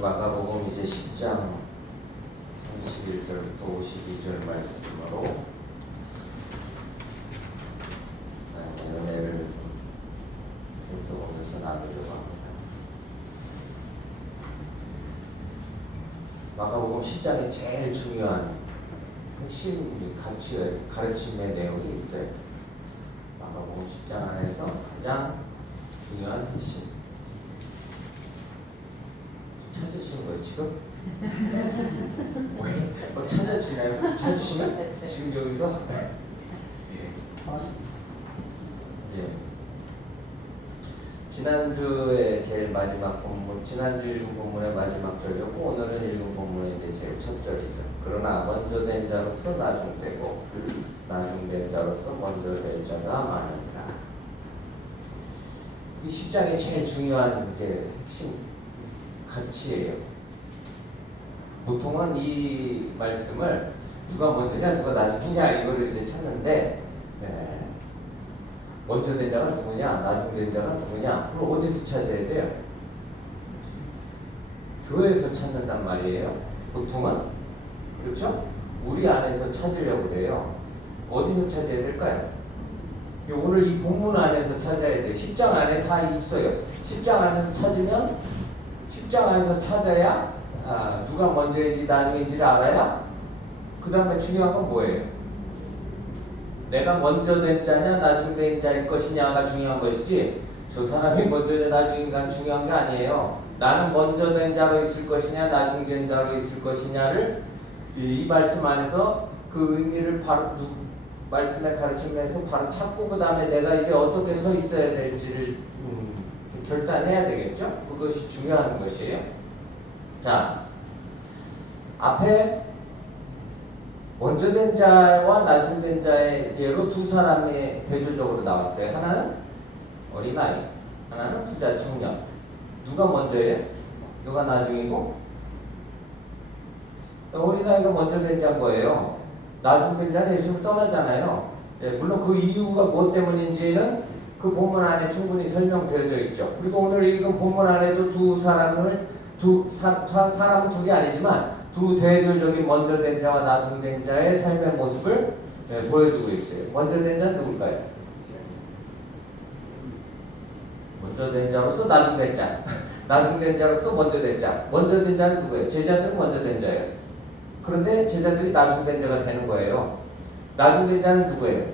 마가복음 이제 10장 31절부터 52절 말씀으로 은혜를 살펴보면서 나누려고 합니다. 마가복음 10장에 제일 중요한 핵심 가르침의 내용이 있어요. 마가복음 10장 안에서 가장 중요한 핵심. 찾으시는 거예요 지금? 찾으시나요? 찾으시면 지금 여기서 예. 지난주에 제일 마지막 본문, 지난주 읽은 본문의 마지막 절이었고 오늘은 읽은 본문의 이제 제일 첫 절이죠. 그러나 먼저 된 자로서 나중되고 나중된 자로서 먼저 될 자가 많으니라. 이 10장의 제일 중요한 이제 핵심 가치예요. 보통은 이 말씀을 누가 먼저냐 누가 나중이냐 이거를 이제 찾는데 먼저 된 자가 누구냐 나중 된 자가 누구냐 그걸 어디서 찾아야 돼요? 교회에서 찾는단 말이에요. 보통은 그렇죠? 우리 안에서 찾으려고 그래요. 어디서 찾아야 될까요? 오늘 이 본문 안에서 찾아야 돼요. 10장 안에 다 있어요. 10장 안에서 찾으면 10장 안에서 찾아야 누가 먼저인지 나중인지를 알아야 그 다음에 중요한 건 뭐예요? 내가 먼저 된 자냐 나중 된 자일 것이냐가 중요한 것이지 저 사람이 먼저냐 나중인가 중요한 게 아니에요. 나는 먼저 된 자로 있을 것이냐 나중 된 자로 있을 것이냐를 이 말씀 안에서 그 의미를 바로 말씀의 가르침에서 바로 찾고 그 다음에 내가 이제 어떻게 서 있어야 될지를 결단해야 되겠죠? 그것이 중요한 것이에요. 자, 앞에 먼저 된 자와 나중 된 자의 예로 두 사람이 대조적으로 나왔어요. 하나는 어린아이, 하나는 부자 청년. 누가 먼저예요? 누가 나중이고? 어린아이가 먼저 된 자인 거예요. 나중 된 자는 예수를 떠나잖아요. 물론 그 이유가 무엇 때문인지는 그 본문 안에 충분히 설명되어져 있죠. 그리고 오늘 읽은 본문 안에도 사람은 둘이 아니지만 두 대조적인 먼저 된 자와 나중 된 자의 삶의 모습을 보여주고 있어요. 먼저 된 자는 누굴까요? 먼저 된 자로서 나중 된 자. 나중 된 자로서 먼저 된 자. 먼저 된 자는 누구예요? 제자들은 먼저 된 자예요. 그런데 제자들이 나중 된 자가 되는 거예요. 나중 된 자는 누구예요?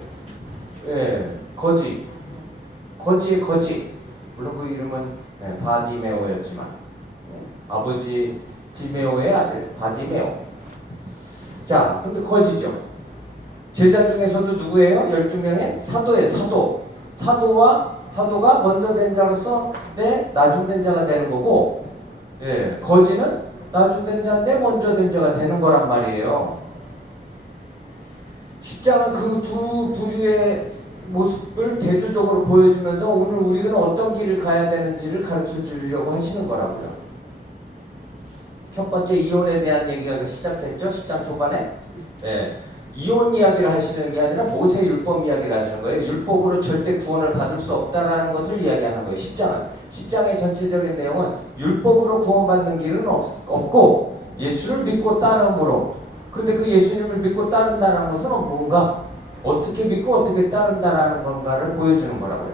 거지. 거지의 거지. 물론 그 이름은 바디메오였지만 아버지 디메오의 아들 바디메오. 자, 근데 거지죠. 제자 중에서도 누구예요? 12명의 사도예요. 사도가 먼저 된 자로서 나중 된 자가 되는 거고 거지는 나중 된 자인데 먼저 된 자가 되는 거란 말이에요. 십자가 그 두 부류의 모습을 대조적으로 보여주면서 오늘 우리는 어떤 길을 가야 되는지를 가르쳐 주려고 하시는 거라고요. 첫 번째 이혼에 대한 얘기가 시작됐죠. 10장 초반에. 이혼 이야기를 하시는 게 아니라 모세 율법 이야기를 하시는 거예요. 율법으로 절대 구원을 받을 수 없다라는 것을 이야기하는 거예요. 10장의 전체적인 내용은 율법으로 구원받는 길은 없고 예수를 믿고 따름으로. 그런데 그 예수님을 믿고 따른다는 것은 뭔가 어떻게 믿고 어떻게 따른다라는 건가를 보여주는 거라고요.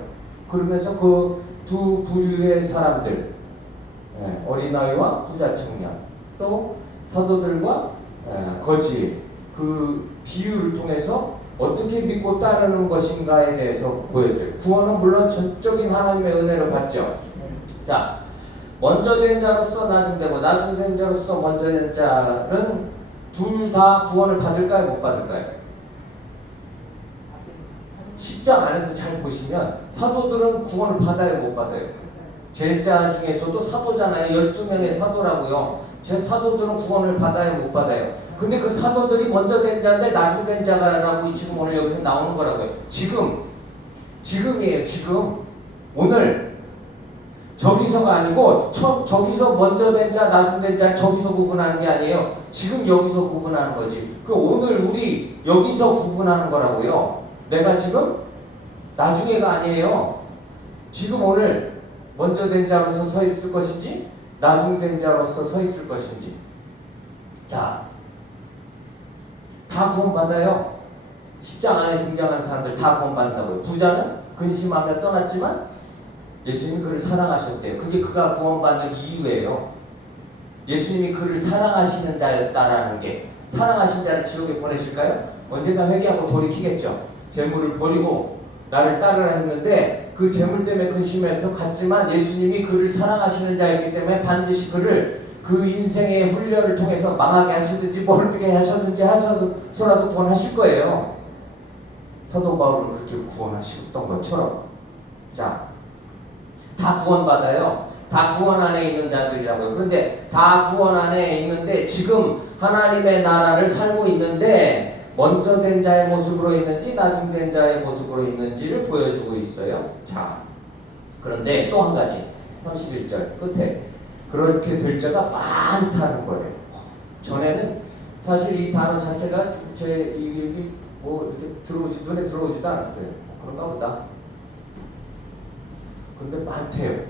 그러면서 그 두 부류의 사람들, 어린아이와 부자 청년, 또 사도들과 거지, 그 비유를 통해서 어떻게 믿고 따르는 것인가에 대해서 보여줘요. 구원은 물론 전적인 하나님의 은혜로 받죠. 자, 먼저 된 자로서 나중되고 나중 된 자로서 먼저 된 자는 둘 다 구원을 받을까요? 못 받을까요? 10장 안에서 잘 보시면 사도들은 구원을 받아요? 못 받아요? 제자 중에서도 사도잖아요. 12명의 사도라고요. 제 사도들은 구원을 받아요? 못 받아요? 근데 그 사도들이 먼저 된 자인데 나중 된 자라고 지금 오늘 여기서 나오는 거라고요. 지금이에요. 지금. 오늘 저기서가 아니고 저기서 먼저 된 자, 나중 된 자 저기서 구분하는 게 아니에요. 지금 여기서 구분하는 거지. 그 오늘 우리 여기서 구분하는 거라고요. 내가 지금 나중에가 아니에요. 지금 오늘 먼저 된 자로서 서 있을 것인지 나중된 자로서 서 있을 것인지. 자, 다 구원받아요. 10장 안에 등장하는 사람들 다 구원받는다고요. 부자는 근심하며 떠났지만 예수님이 그를 사랑하셨대요. 그게 그가 구원받는 이유예요. 예수님이 그를 사랑하시는 자였다라는 게. 사랑하신 자를 지옥에 보내실까요? 언젠가 회개하고 돌이키겠죠. 재물을 버리고 나를 따르라 했는데 그 재물 때문에 근심해서 갔지만 예수님이 그를 사랑하시는 자였기 때문에 반드시 그를 그 인생의 훈련을 통해서 망하게 하시든지 뭘 어떻게 하셨든지 하셔서라도 구원하실 거예요. 사도 바울을 그렇게 구원하셨던 것처럼. 자, 다 구원받아요. 다 구원 안에 있는 자들이라고요. 그런데 다 구원 안에 있는데 지금 하나님의 나라를 살고 있는데 먼저 된 자의 모습으로 있는지 나중된 자의 모습으로 있는지를 보여주고 있어요. 자, 그런데 또 한 가지 31절 끝에 그렇게 될 자가 많다는 거예요. 전에는 사실 이 단어 자체가 제 여기 뭐 이렇게 눈에 들어오지도 않았어요. 그런가 보다. 근데 많대요.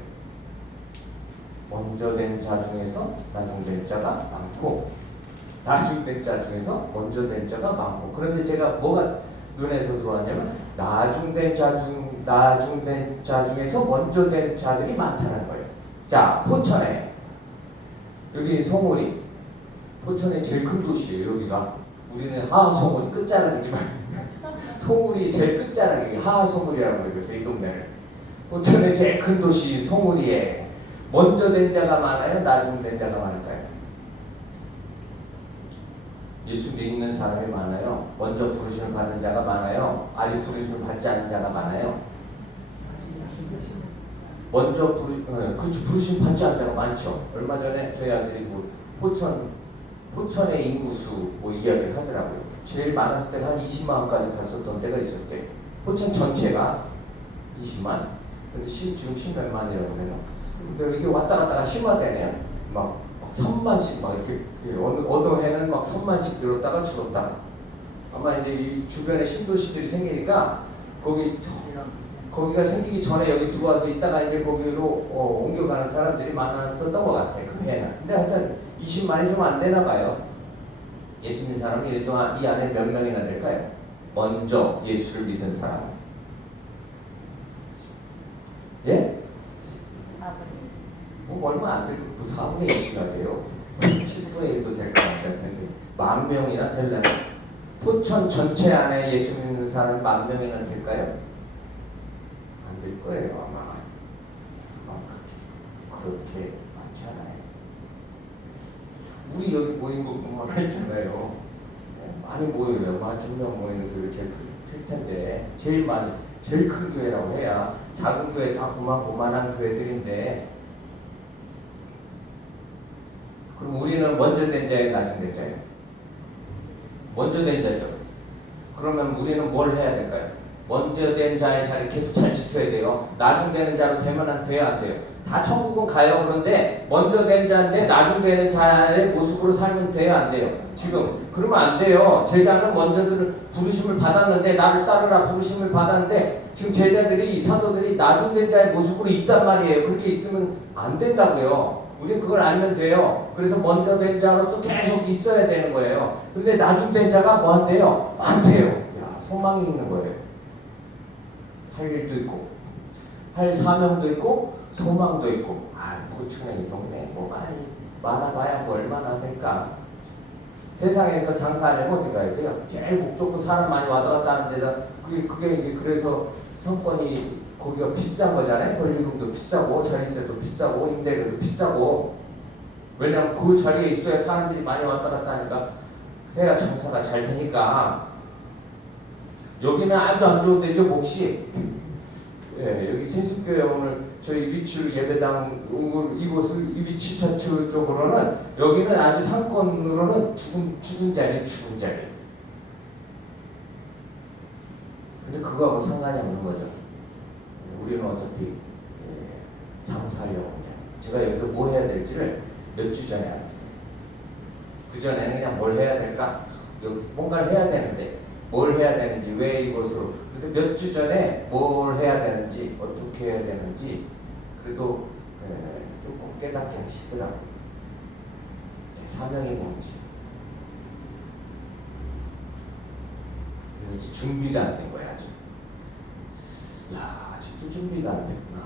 먼저 된 자 중에서 나중된 자가 많고 나중된 자 중에서 먼저 된 자가 많고. 그런데 제가 뭐가 눈에서 들어왔냐면 나중된 자 중에서 먼저 된 자들이 많다는 거예요. 자, 포천에 여기 송울이 포천의 제일 큰 도시예요. 여기가 우리는 하하송울 끝자락이지만 송울이 제일 끝자락이 하하송울이라고 그랬어요. 이 동네를. 포천의 제일 큰 도시 송울이에 먼저 된 자가 많아요? 나중된 자가 많을까요? 예수 믿는 사람이 많아요? 먼저 부르심을 받는 자가 많아요? 아직 부르심을 받지 않은 자가 많아요? 먼저 부르심 받지 않은 자가 많죠. 얼마 전에 저희 아들이 뭐 포천의 인구수 뭐 이야기를 하더라고요. 제일 많았을 때가 한 20만까지 갔었던 때가 있었대요. 포천 전체가 20만. 근데 지금 10몇만이라고 해요. 근데 이게 왔다 갔다가 심화되네요. 막 3만씩 막 이렇게 어느 해는 막 3만씩 늘었다가 줄었다가. 아마 이제 이 주변에 신도시들이 생기니까 거기가 생기기 전에 여기 들어와서 있다가 이제 거기로 옮겨가는 사람들이 많았었던 것 같아요. 그 해는. 근데 하여튼 20만이 좀 안 되나 봐요. 예수 믿는 사람이 이 안에 몇 명이나 될까요? 먼저 예수를 믿은 사람. 예? 4분의 1. 뭐 얼마 안 되고 4분의 1가 돼요. 7분의 1도 될 것 같아요. 근데 10,000명이나 될래요? 포천 전체 안에 예수 믿는 사람이 10,000명이나 될까요? 안 될 거예요, 아마. 그렇게 많지 않아요. 우리 여기 모인 거 보면 했잖아요. 많이 모여요. 10,000명 모이는 교회 제일 클 텐데 제일 큰 교회라고 해야 작은 교회 다 고만고만한 교회들인데 그럼 우리는 먼저 된 자예요, 나중 된 자예요? 먼저 된 자죠. 그러면 우리는 뭘 해야 될까요? 먼저 된 자의 자리를 계속 잘 지켜야 돼요. 나중 되는 자로 되면 안 돼요? 다 천국은 가요. 그런데 먼저 된 자인데 나중 되는 자의 모습으로 살면 돼요, 안 돼요? 지금 그러면 안 돼요. 제자는 먼저들 부르심을 받았는데 나를 따르라 부르심을 받았는데 지금 제자들이 사도들이 나중 된 자의 모습으로 있단 말이에요. 그렇게 있으면 안 된다고요. 우리는 그걸 알면 돼요. 그래서 먼저 된 자로서 계속 있어야 되는 거예요. 그런데 나중 된 자가 뭐 한대요? 많대요. 야, 소망이 있는 거예요. 할 일도 있고 할 사명도 있고 소망도 있고. 포천에 이 동네 뭐 많아봐야 뭐 얼마나 될까. 세상에서 장사하려면 어디 가야 돼요? 제일 목 좋고 사람 많이 왔다 갔다 하는 데다 그게 이제 그래서 상권이 거기가 비싼 거잖아요. 권리금도 비싸고 자리세도 비싸고 임대료도 비싸고. 왜냐면 그 자리에 있어야 사람들이 많이 왔다 갔다 하니까 해야 장사가 잘 되니까. 여기는 아주 안 좋은 데죠, 몫이. 예, 여기 세숫교회 오늘 저희 위치로 예배당 이곳을 이 위치 처치 쪽으로는 여기는 아주 상권으로는 죽은 자리. 근데 그거하고 상관이 없는 거죠. 우리는 어차피 장사하려고 합니다. 제가 여기서 뭐 해야 될지를 몇 주 전에 알았어요. 그 전에는 그냥 뭘 해야 될까? 여기 뭔가를 해야 되는데 뭘 해야 되는지 왜 이곳으로. 근데 몇 주 전에 뭘 해야 되는지 어떻게 해야 되는지 그래도 조금 깨닫게 하시더라고요. 사명이 뭔지. 그래서 준비가 안 된 거야, 아직. 야, 아직도 준비가 안 됐구나.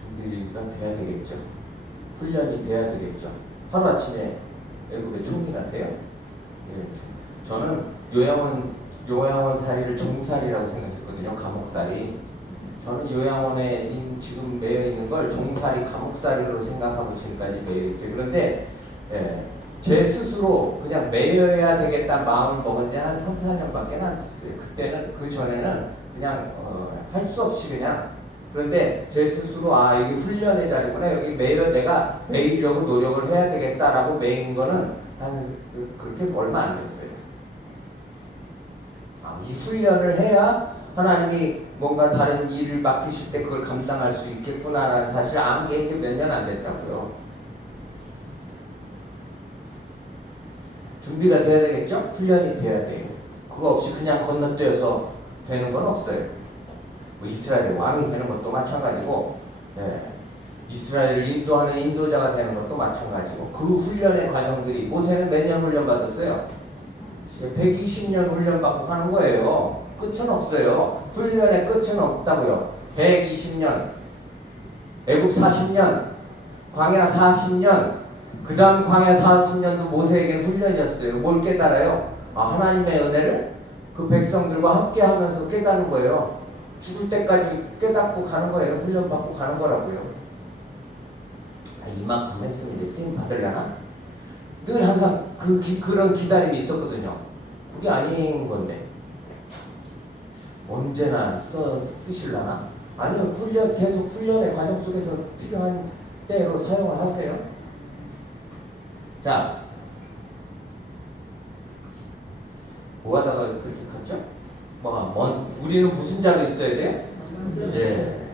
준비가 돼야 되겠죠. 훈련이 돼야 되겠죠. 하루아침에 외국의 총리가 돼요. 예, 저는 요양원살이를 종살이라고 생각했거든요. 감옥살이. 저는 요양원에 지금 매여 있는 걸 종살이, 감옥살이로 생각하고 지금까지 매여 있어요. 그런데 제 스스로 그냥 매여야 되겠다 마음을 먹은 지 한 3, 4년밖에 안 됐어요. 그때는, 그 전에는 그냥 할 수 없이 그냥. 그런데 제 스스로 여기 훈련의 자리구나, 여기 내가 매이려고 노력을 해야 되겠다라고 매인 거는 한 그렇게 얼마 안 됐어요. 이 훈련을 해야 하나님이 뭔가 다른 일을 맡기실 때 그걸 감당할 수 있겠구나라는 사실을 안 게 이제 몇 년 안 됐다고요. 준비가 돼야 되겠죠? 훈련이 돼야 돼요. 그거 없이 그냥 건너뛰어서 되는 건 없어요. 뭐 이스라엘의 왕이 되는 것도 마찬가지고, 이스라엘을 인도하는 인도자가 되는 것도 마찬가지고, 그 훈련의 과정들이, 모세는 몇 년 훈련 받았어요? 120년 훈련 받고 가는 거예요. 끝은 없어요. 훈련의 끝은 없다고요. 120년, 애굽 40년, 광야 40년, 그 다음 광야 40년도 모세에게는 훈련이었어요. 뭘 깨달아요? 하나님의 은혜를 그 백성들과 함께 하면서 깨닫는 거예요. 죽을 때까지 깨닫고 가는 거예요. 훈련 받고 가는 거라고요. 이만큼 했으면 이제 쓰임 받으려나? 늘 항상 그런 기다림이 있었거든요. 그게 아닌 건데. 언제나 쓰실라나? 아니요, 계속 훈련의 과정 속에서 필요한 때로 사용을 하세요. 자, 뭐 하다가 그렇게 갔죠? 우리는 무슨 자로 있어야 돼요?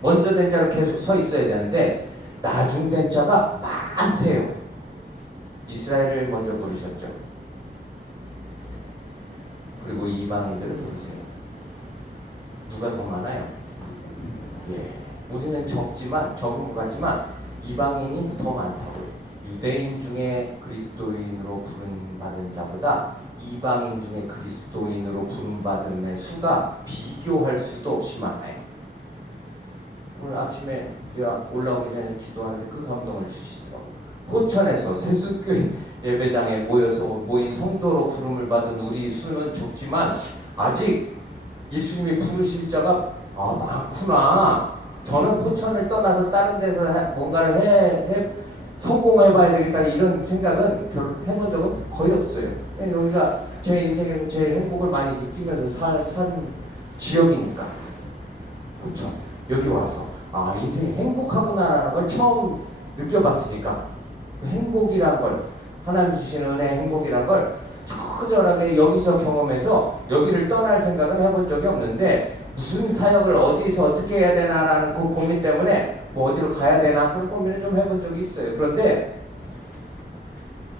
먼저 된 자로 계속 서 있어야 되는데, 나중된 자가 많대요. 이스라엘을 먼저 부르셨죠. 그리고 이방인들을 부르세요. 누가 더 많아요? 우리는 적은 것 같지만 이방인이 더 많다고요. 유대인 중에 그리스도인으로 부름받은 자보다 이방인 중에 그리스도인으로 부름받은 수가 비교할 수도 없이 많아요. 오늘 아침에 올라오기 전에 기도하는데 그 감동을 주시더라고요. 포천에서 세수교회 예배당에 모인 성도로 부름을 받은 우리 수는 적지만 아직 예수님이 부르실 자가 많구나. 저는 포천을 떠나서 다른 데서 뭔가를 성공해봐야 되겠다 이런 생각은 별로 해본 적은 거의 없어요. 여기가 제 인생에서 제일 행복을 많이 느끼면서 산 지역이니까. 그렇죠. 여기 와서 인생이 행복하구나라는 걸 처음 느껴봤으니까, 그 행복이란 걸, 하나님 주시는 은혜 행복이란 걸 처절하게 여기서 경험해서 여기를 떠날 생각은 해본 적이 없는데, 무슨 사역을 어디서 어떻게 해야 되나라는 그 고민 때문에 뭐 어디로 가야 되나 그런 고민을 좀 해본 적이 있어요. 그런데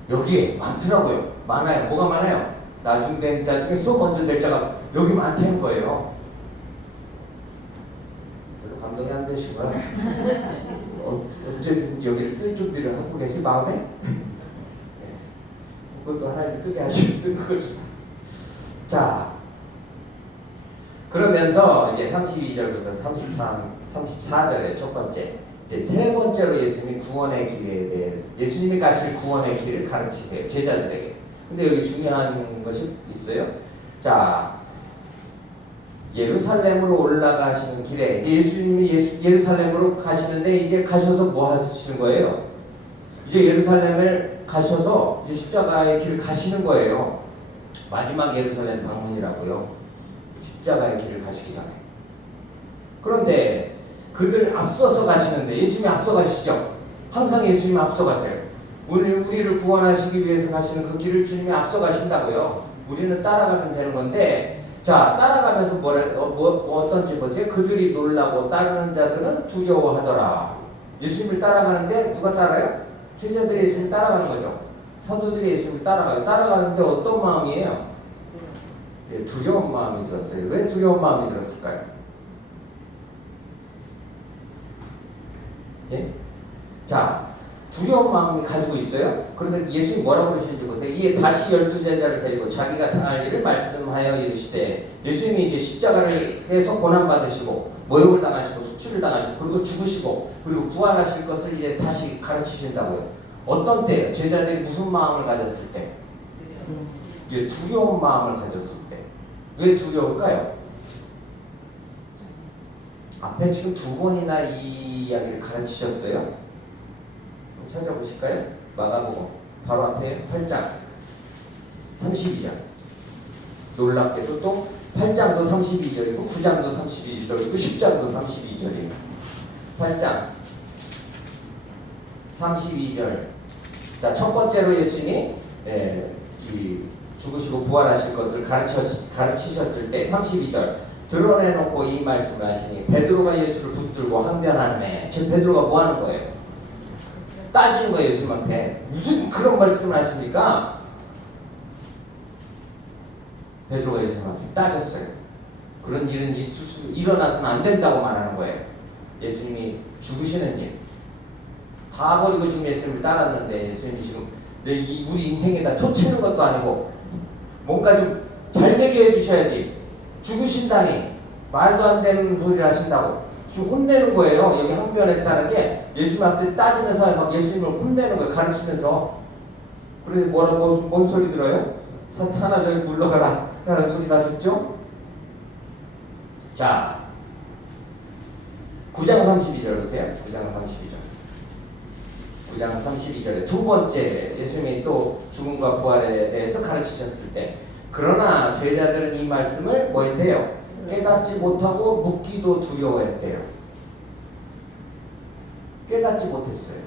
여기에 많더라고요. 많아요. 뭐가 많아요? 나중된 자 중에서 먼저 될 자가 여기 많다는 거예요. 별로 감동이 안 되시고요. 언제든지 여기를 뜰 준비를 하고 계시 마음에? 그것도 하나님 뜨게 하시면 뜨는 거죠. 자, 그러면서 이제 32절부터 34절의 첫 번째, 이제 세 번째로 예수님이 구원의 길에 대해서, 예수님이 가실 구원의 길을 가르치세요, 제자들에게. 근데 여기 중요한 것이 있어요. 자, 예루살렘으로 올라가시는 길에, 이제 예수님이 예루살렘으로 가시는데, 이제 가셔서 뭐 하시는 거예요? 이제 예루살렘을 가셔서 이제 십자가의 길을 가시는 거예요. 마지막 예루살렘 방문이라고요. 십자가의 길을 가시기 전에. 그런데 그들 앞서서 가시는데, 예수님이 앞서 가시죠. 항상 예수님이 앞서 가세요. 우리를 구원하시기 위해서 가시는 그 길을 주님이 앞서 가신다고요. 우리는 따라가면 되는 건데, 자, 따라가면서 어떤지 보세요. 그들이 놀라고 따르는 자들은 두려워하더라. 예수님을 따라가는데 누가 따라요? 제자들이 예수님을 따라가는 거죠. 사도들이 예수님을 따라가요. 따라가는데 어떤 마음이에요? 두려운 마음이 들었어요. 왜 두려운 마음이 들었을까요? 자, 두려운 마음이 가지고 있어요. 그런데 예수님이 뭐라고 그러시는지 보세요. 이에 다시 12제자를 데리고 자기가 당할 일을 말씀하여 이르시되, 예수님이 이제 십자가에서 고난받으시고 모욕을 당하시고 수치를 당하시고 그리고 죽으시고 그리고 부활하실 것을 이제 다시 가르치신다고요. 어떤 때요? 제자들이 무슨 마음을 가졌을 때? 이제 두려운 마음을 가졌을 때. 왜 두려울까요? 앞에 지금 2번이나 이 이야기를 가르치셨어요. 찾아보실까요? 마가복음 바로 앞에 8장 32절. 놀랍게도 또 8장도 32절이고 9장도 32절이고 10장도 32절이에요. 8장 32절. 자, 첫 번째로 예수님이 이 죽으시고 부활하실 것을 가르치셨을 때 32절 드러내놓고 이 말씀을 하시니 베드로가 예수를 붙들고 항변하네. 즉 베드로가 뭐 하는 거예요? 따지는 거예요. 예수님한테. 무슨 그런 말씀을 하십니까? 베드로가 예수님한테 따졌어요. 그런 일은 일어나서는 안 된다고 말하는 거예요. 예수님이 죽으시는 일 다 버리고 지금 예수님을 따랐는데, 예수님이 지금 우리 인생에다 초치는 것도 아니고 뭔가 좀 잘되게 해주셔야지, 죽으신다니 말도 안 되는 소리를 하신다고 좀 혼내는 거예요. 여기 항변했다는 게 예수님 앞에 따지면서 막 예수님을 혼내는 거예요. 가르치면서. 그래서 뭔 소리 들어요? 사탄아 저기 물러가라 라는 소리 다 듣죠? 자, 9장 32절 보세요. 9장 32절. 9장 32절에 두 번째 예수님이 또 죽음과 부활에 대해서 가르치셨을 때, 그러나 제자들은 이 말씀을 뭐 했대요? 깨닫지 못하고 묻기도 두려워했대요. 깨닫지 못했어요.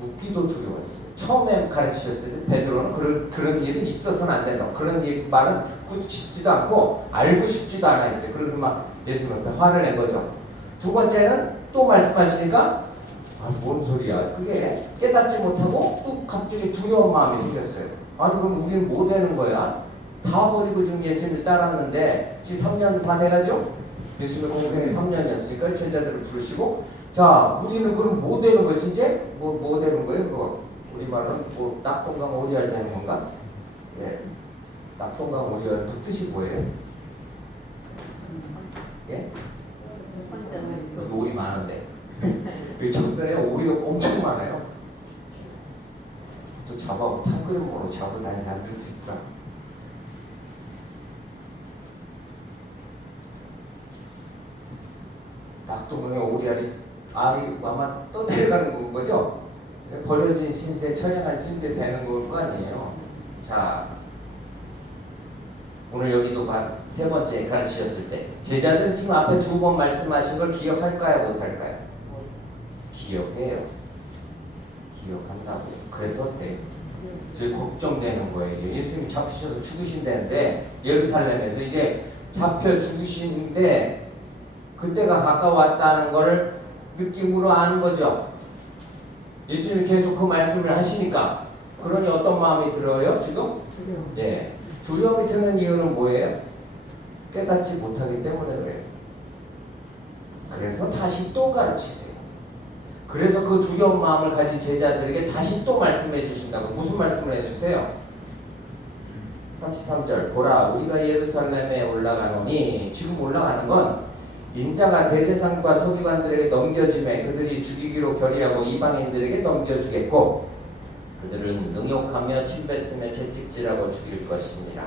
묻기도 두려워했어요. 처음에 가르치셨을 때 베드로는 그런 일이 있어서는 안 된다. 그런 말은 듣고 싶지도 않고 알고 싶지도 않아 했어요. 그래서 막 예수님 앞에 화를 낸 거죠. 두 번째는 또 말씀하시니까 뭔 소리야. 그게 깨닫지 못하고 또 갑자기 두려운 마음이 생겼어요. 아니 그럼 우리는 뭐 되는 거야? 다 버리고 지금 예수님을 따랐는데 지금 3년 다 돼가죠? 예수님의 공생이 3년이었으니까 제자들을 부르시고, 자 우리는 그럼 뭐 되는 거지 이제? 뭐 되는 거예요? 그거 우리말은 뭐 낙동강 오리알 되는 건가? 예, 낙동강 오리알 그 뜻이 뭐예요? 예? 여기 오리 많은데 여기 정변에 오리가 엄청 많아요. 또 잡아고 탕끓여먹으러 잡고 다니는 사람들도 있더라. 낙동강에 오리알이 아마 떠내려가는 거죠? 버려진 신세, 처량한 신세 되는 거 아니에요. 자, 오늘 여기도 세 번째 가르치셨을 때 제자들은 지금 앞에 2번 말씀하신 걸 기억할까요? 못할까요? 기억해요. 기억한다고요. 그래서 어때요? 저희 걱정되는 거예요. 이제 예수님이 잡히셔서 죽으신다는데, 예루살렘에서 이제 잡혀 죽으시는데 그때가 가까웠다는 것을 느낌으로 아는 거죠. 예수님이 계속 그 말씀을 하시니까. 그러니 어떤 마음이 들어요? 지금? 네. 두려움이 드는 이유는 뭐예요? 깨닫지 못하기 때문에 그래요. 그래서 다시 또 가르치세요. 그래서 그 두려운 마음을 가진 제자들에게 다시 또 말씀해 주신다고. 무슨 말씀을 해주세요? 33절. 보라 우리가 예루살렘에 올라가노니, 지금 올라가는 건 인자가 대제사장과 서기관들에게 넘겨지매 그들이 죽이기로 결의하고 이방인들에게 넘겨주겠고 그들은 능욕하며 침뱉으며 채찍질하고 죽일 것이니라.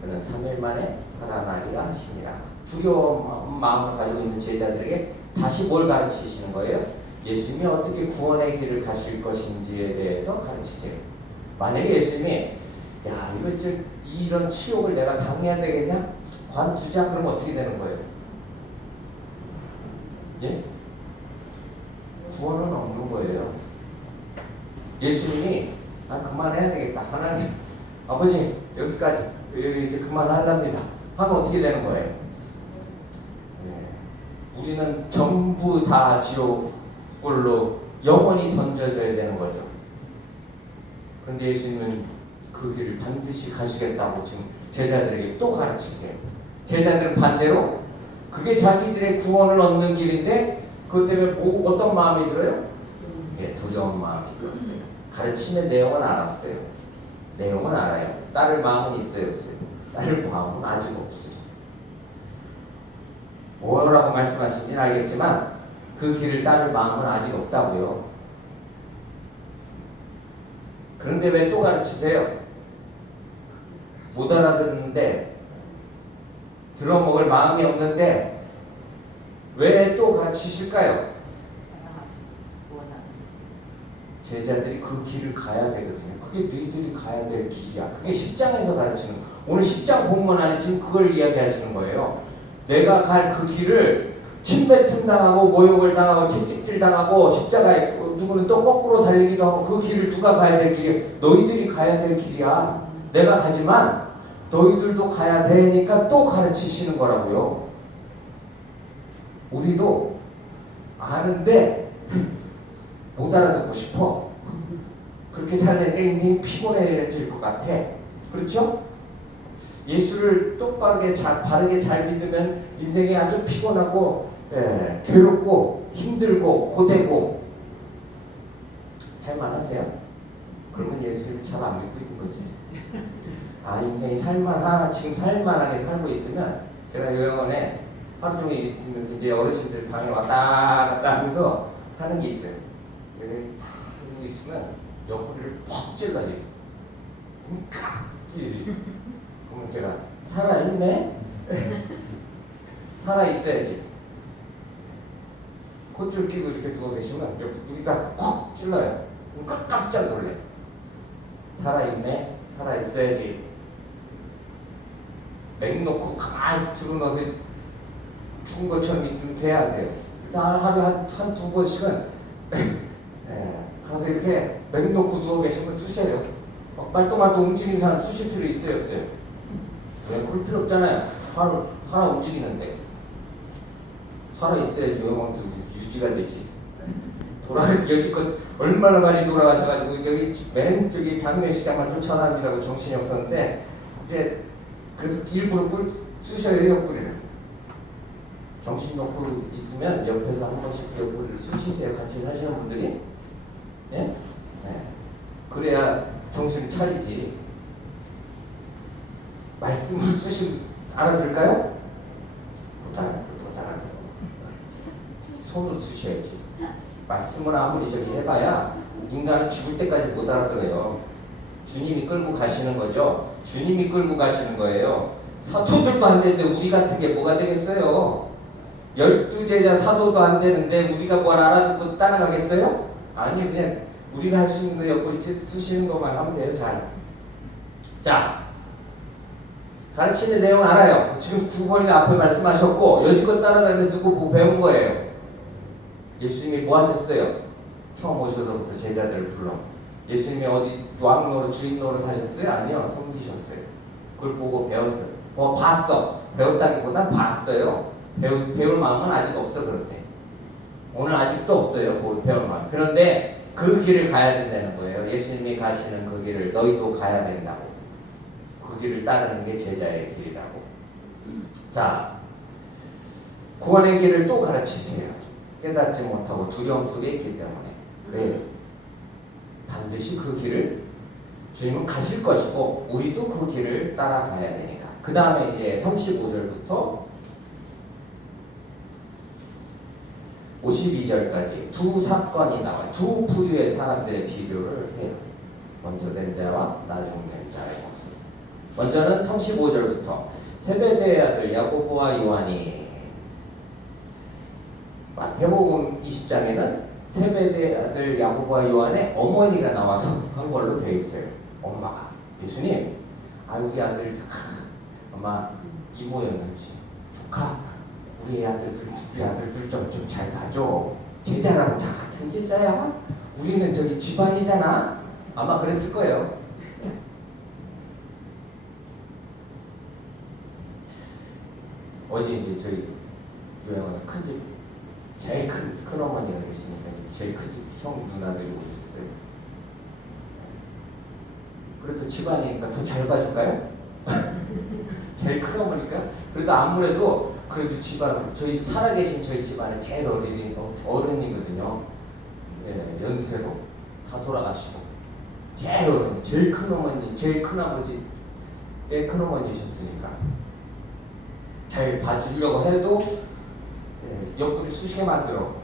그는 3일 만에 살아나리라 하시니라. 두려운 마음을 가지고 있는 제자들에게 다시 뭘 가르치시는 거예요? 예수님이 어떻게 구원의 길을 가실 것인지에 대해서 가르치세요. 만약에 예수님이 야 이거 이런 치욕을 내가 당해야 되겠냐? 관두자. 그러면 어떻게 되는 거예요? 예? 구원은 없는 거예요. 예수님이 그만해야 되겠다. 하나님 아버지 여기까지 여기 이제 그만하랍니다 하면 어떻게 되는 거예요? 네. 우리는 전부 다 지옥불로 영원히 던져져야 되는 거죠. 그런데 예수님은 그 길을 반드시 가시겠다고 지금 제자들에게 또 가르치세요. 제자들은 반대로 그게 자기들의 구원을 얻는 길인데 그것 때문에 어떤 마음이 들어요? 예, 두려운 마음이 들었어요. 가르침의 내용은 알았어요. 내용은 알아요. 따를 마음은 있어요, 없어요? 따를 마음은 아직 없어요. 뭐라고 말씀하신지는 알겠지만 그 길을 따를 마음은 아직 없다고요. 그런데 왜 또 가르치세요? 못 알아듣는데 들어먹을 마음이 없는데 왜 또 가르치실까요? 제자들이 그 길을 가야 되거든요. 그게 너희들이 가야 될 길이야. 그게 10장에서 가르치는 거예요. 오늘 10장 본문 안에 지금 그걸 이야기하시는 거예요. 내가 갈 그 길을 침뱉음 당하고 모욕을 당하고 채찍질 당하고 십자가에 누구는 또 거꾸로 달리기도 하고 그 길을 누가 가야 될 길이야? 너희들이 가야 될 길이야. 내가 가지만 너희들도 가야 되니까 또 가르치시는 거라고요. 우리도 아는데 못 알아듣고 싶어. 그렇게 살니까 인생이 피곤해질 것 같아. 그렇죠? 예수를 똑바르게 바르게 잘 믿으면 인생이 아주 피곤하고 괴롭고 힘들고 고되고 살만하세요? 그러면 예수를 잘 안 믿고 있는 거지. 아, 인생이 지금 살만하게 살고 있으면 제가 요양원에 하루 종일 있으면서 이제 어르신들 방에 왔다 갔다 하면서 하는 게 있어요. 이렇게 탁 있으면 옆구리를 퍽 찔러요. 깍! 그러면 제가 살아있네? 살아있어야지. 콧줄 끼고 이렇게 누워 계시면 옆구리가 콕 찔러요. 그럼 깜짝 놀래. 살아있네? 살아있어야지. 맹 놓고 가만히 들어넣어서 죽은 것처럼 있으면 돼야 안 돼요. 일단 하루에 한두 번씩은 가서 이렇게 맹 놓고 누워 계시면 쑤셔요. 말똥말똥 움직이는 사람 쑤실 필요 있어요, 없어요? 왜? 그럴 필요 없잖아요. 하나 움직이는데. 살아있어야 요양원도 유지가 되지. 여지껏 얼마나 많이 돌아가셔가지고 맨 저기 장례식장만 쫓아다니라고 정신이 없었는데 이제 그래서 일부러 쑤셔요, 옆구리를. 정신 놓고 있으면 옆에서 한 번씩 옆구리를 쑤시세요. 같이 사시는 분들이. 예? 네. 그래야 정신을 차리지. 말씀을 쓰시면 알아들을까요? 못 알아들어. 손으로 쓰셔야지. 말씀을 아무리 저기 해봐야 인간은 죽을 때까지 못 알아들어요. 주님이 끌고 가시는 거죠. 주님이 끌고 가시는 거예요. 사도들도 안 되는데 우리 같은 게 뭐가 되겠어요? 12제자 사도도 안 되는데 우리가 뭘 알아듣고 따라가겠어요? 아니, 그냥 우리가 할 수 있는 거 옆구리 쓰시는 것만 하면 돼요. 자, 가르치는 내용 알아요. 지금 9번이나 앞에 말씀하셨고 여지껏 따라다니면서 그 배운 거예요. 예수님이 뭐 하셨어요? 처음 오셔서부터 제자들을 불러. 예수님이 어디 왕 노릇 주인 노릇 하셨어요? 아니요. 섬기셨어요. 그걸 보고 배웠어요. 봤어. 배웠다기보다 봤어요. 배울 마음은 아직 없어. 그런데 오늘 아직도 없어요. 배울 마음. 그런데 그 길을 가야 된다는 거예요. 예수님이 가시는 그 길을 너희도 가야 된다고. 그 길을 따르는 게 제자의 길이라고. 자, 구원의 길을 또 가르치세요. 깨닫지 못하고 두려움 속에 있기 때문에. 왜? 반드시 그 길을 주님은 가실 것이고 우리도 그 길을 따라가야 되니까. 그 다음에 이제 35절부터 52절까지 두 사건이 나와요. 두 부류의 사람들의 비교를 해요. 먼저 된 자와 나중 된 자의 모습. 먼저는 35절부터 세베대의 아들 야고보와 요한이, 마태복음 20장에는 세베대의 아들 야고보와 요한의 어머니가 나와서 한 걸로 되어 있어요. 엄마가 예수님, 우리 아들 아마 이모였는지 조카, 우리 아들들 좀 잘 봐줘. 제자라고 다 같은 제자야. 우리는 저기 집안이잖아. 아마 그랬을 거예요. 어제 이제 저희 요양원에 큰 집, 제일 큰 어머니가 계시니까 제일 큰 집 형 누나들이 오셨어요. 그래도 집안이니까 더 잘 봐줄까요? 제일 큰 어머니까. 그래도 아무래도 그래도 집안, 저희 살아계신 저희 집안에 제일 어른이거든요. 예, 연세로 다 돌아가시고 제일 어른, 제일 큰 어머니, 제일 큰 아버지, 큰 어머니셨으니까 잘 봐주려고 해도 옆구리 쑤시게 만들어.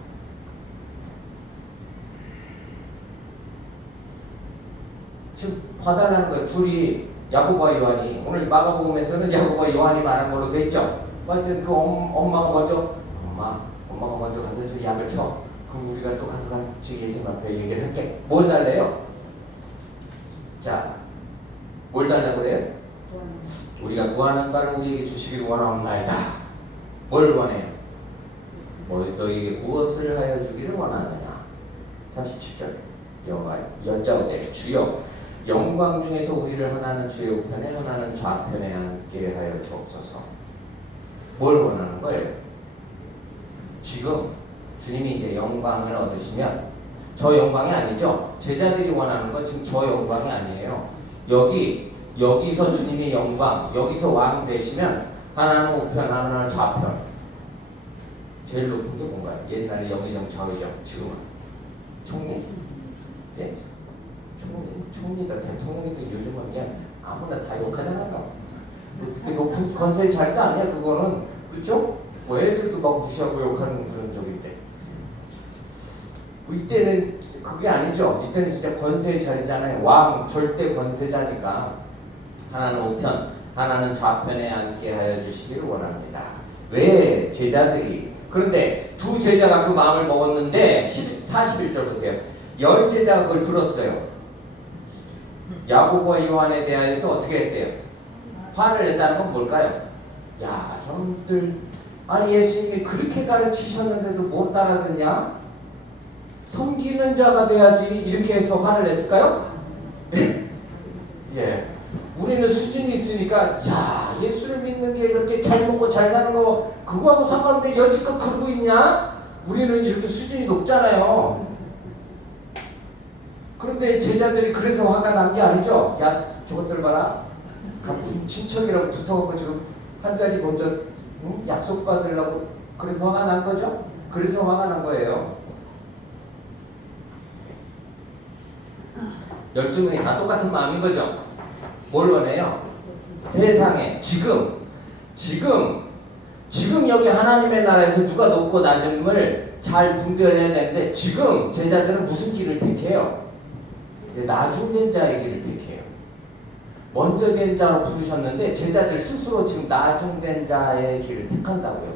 지금 화단하는 거예요. 둘이 야고보와 요한이. 오늘 마가복음에서는 야고보와 요한이 말한 걸로 돼 있죠. 하여튼 그 엄마가 먼저 엄마가 먼저 가서 저 약을 쳐. 그럼 우리가 또 가서 같이 예수님 앞에 얘기를 할게. 뭘 달래요? 자, 뭘 달라고 그래요? 우리가 구하는 바를 우리에게 주시길 원하옵나이다. 뭘 원해요? 너에게 무엇을 하여 주기를 원하느냐? 37절 여호와 여짜오되 주여 영광 중에서 우리를 하나는 주의 우편에 하나는 좌편에 앉게 하여 주옵소서. 뭘 원하는 거예요? 지금 주님이 이제 영광을 얻으시면 저 영광이 아니죠. 제자들이 원하는 건 지금 저 영광이 아니에요. 여기서 주님의 영광, 여기서 왕 되시면 하나는 우편, 하나는 좌편. 제일 높은 게 뭔가요? 옛날에 영의정, 좌의정, 지금은 총리. 예? 총리다, 대통령이든 요즘은 그냥 아무나 다 욕하잖아요. 그렇게 높은 건설 자리가 아니야, 그거는. 그렇죠? 뭐 애들도 막 무시하고 욕하는 그런 적인데. 이때는 그게 아니죠. 이때는 진짜 권세의 자리잖아요. 왕, 절대 권세자니까. 하나는 우편, 하나는 좌편에 앉게 하여 주시기를 원합니다. 왜 제자들이, 그런데 두 제자가 그 마음을 먹었는데 41절 보세요. 10제자가 그걸 들었어요. 야고보와 요한에 대하여서 어떻게 했대요? 화를 낸다는 건 뭘까요? 야, 저놈들, 아니 예수님이 그렇게 가르치셨는데도 못 따라듣냐? 섬기는 자가 돼야지. 이렇게 해서 화를 냈을까요? 예. 우리는 수준이 있으니까 야, 예수를 믿는 게 그렇게 잘 먹고 잘 사는 거 그거하고 상관없는데 여지껏 그러고 있냐? 우리는 이렇게 수준이 높잖아요. 그런데 제자들이 그래서 화가 난 게 아니죠. 야, 저것들 봐라. 같은 친척이라고 붙어갖고 지금 한 자리 먼저 약속 받으려고 그래서 화가 난 거죠. 그래서 화가 난 거예요. 12명이 다 똑같은 마음인 거죠. 뭘 원해요? 세상에 지금 여기 하나님의 나라에서 누가 높고 낮음을 잘 분별해야 되는데 지금 제자들은 무슨 길을 택해요? 나중된 자의 길을 택해요. 먼저 된 자로 부르셨는데 제자들 스스로 지금 나중된 자의 길을 택한다고요.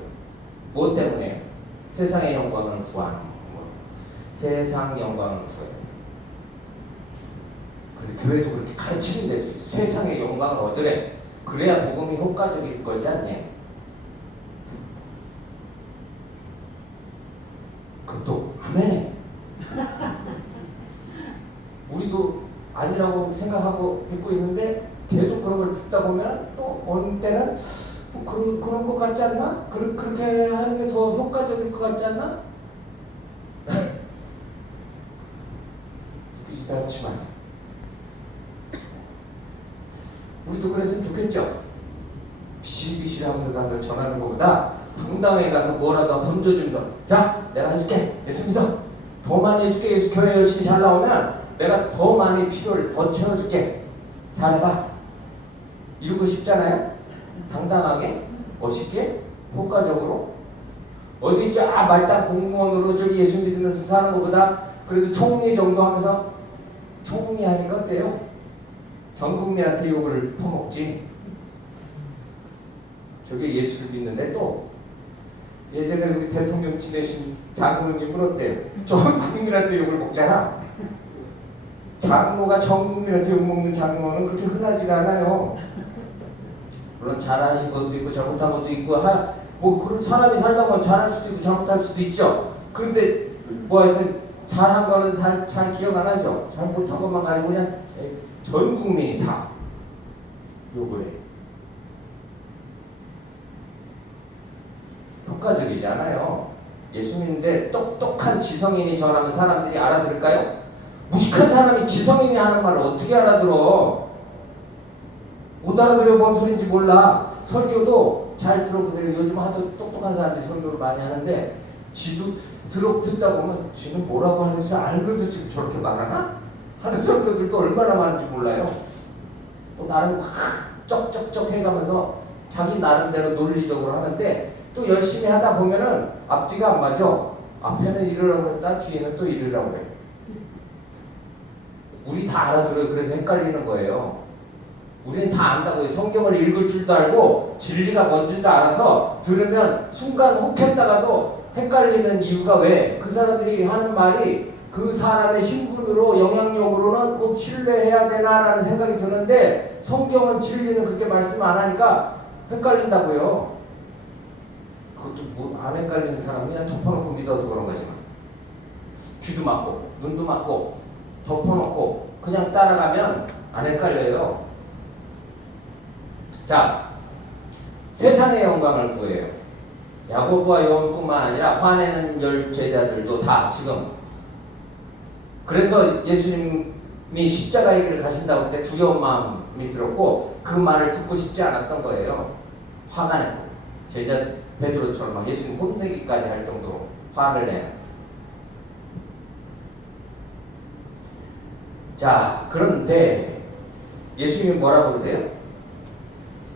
뭐 때문에? 세상의 영광을 구하는 거. 세상 영광을 구해요. 근데 교회도 그렇게 가르치는 데도 있어. 세상의 영광을 얻으래. 그래야 복음이 효과적일 거지 않냐? 그것도 아멘해. 우리도 아니라고 생각하고 믿고 있는데 계속 그런 걸 듣다 보면 또 어느 때는 뭐 그런 것 같지 않나? 그렇게 하는 게 더 효과적일 것 같지 않나? 웃기지도 않지만 우리도 그랬으면 좋겠죠. 비실비실하면서 가서 전하는 것보다 당당하게 가서 뭐라도 던져주면서 자, 내가 해줄게. 예수 믿어. 더 많이 해줄게. 예수 교회 열심히 잘 나오면 내가 더 많이 필요를 더 채워줄게. 잘해봐. 이루고 싶잖아요. 당당하게, 멋있게, 효과적으로. 어디 쫙 말단 공무원으로 저기 예수 믿으면서 사는 것보다 그래도 총리 정도 하면서 총리 하니까 어때요? 전 국민한테 욕을 퍼먹지. 저게 예수를 믿는데 또 예전에 우리 대통령 지내신 장로님은 어때요? 전 국민한테 욕을 먹잖아. 장로가 전 국민한테 욕먹는 장로는 그렇게 흔하지가 않아요. 물론 잘하신 것도 있고 잘못한 것도 있고 뭐 그런 사람이 살다 보면 잘할 수도 있고 잘못할 수도 있죠. 그런데 뭐 하여튼 잘한 거는 잘 기억 안 하죠. 잘못한 것만 가지고 그냥 전 국민이 다 욕을 해. 효과적이지 않아요. 예수 믿는데 똑똑한 지성인이 전하면 사람들이 알아들을까요? 무식한 사람이 지성인이 하는 말을 어떻게 알아들어? 못 알아들어. 뭔 소린지 몰라. 설교도 잘 들어보세요. 요즘 하도 똑똑한 사람들이 설교를 많이 하는데 지도 듣다 보면 지금 뭐라고 하는지 알고도 지금 저렇게 말하나? 하는 설교들도 얼마나 많은지 몰라요. 또 나름 막 쩍쩍쩍 해가면서 자기 나름대로 논리적으로 하는데 또 열심히 하다 보면은 앞뒤가 안 맞아. 앞에는 이러라고 그랬다 뒤에는 또 이러라고 그래. 우리 다 알아들어요. 그래서 헷갈리는 거예요. 우리는 다 안다고요. 성경을 읽을 줄도 알고 진리가 뭔지도 알아서 들으면 순간 혹했다가도 헷갈리는 이유가 왜? 그 사람들이 하는 말이 그 사람의 신분으로 영향력으로는 꼭 신뢰해야 되나라는 생각이 드는데 성경은 진리는 그렇게 말씀 안 하니까 헷갈린다고요. 그것도 뭐 안 헷갈리는 사람은 그냥 덮어놓고 믿어서 그런 거지만 귀도 막고 눈도 막고 덮어놓고 그냥 따라가면 안 헷갈려요. 자, 세상의 영광을 구해요. 야고보와 요한뿐만 아니라 화내는 10 제자들도 다 지금 그래서 예수님이 십자가의 길을 가신다고 할 때 두려운 마음이 들었고 그 말을 듣고 싶지 않았던 거예요. 화가 나고 제자 베드로처럼 막 예수님 혼내기까지 할 정도로 화를 내요. 자, 그런데 예수님이 뭐라고 그러세요?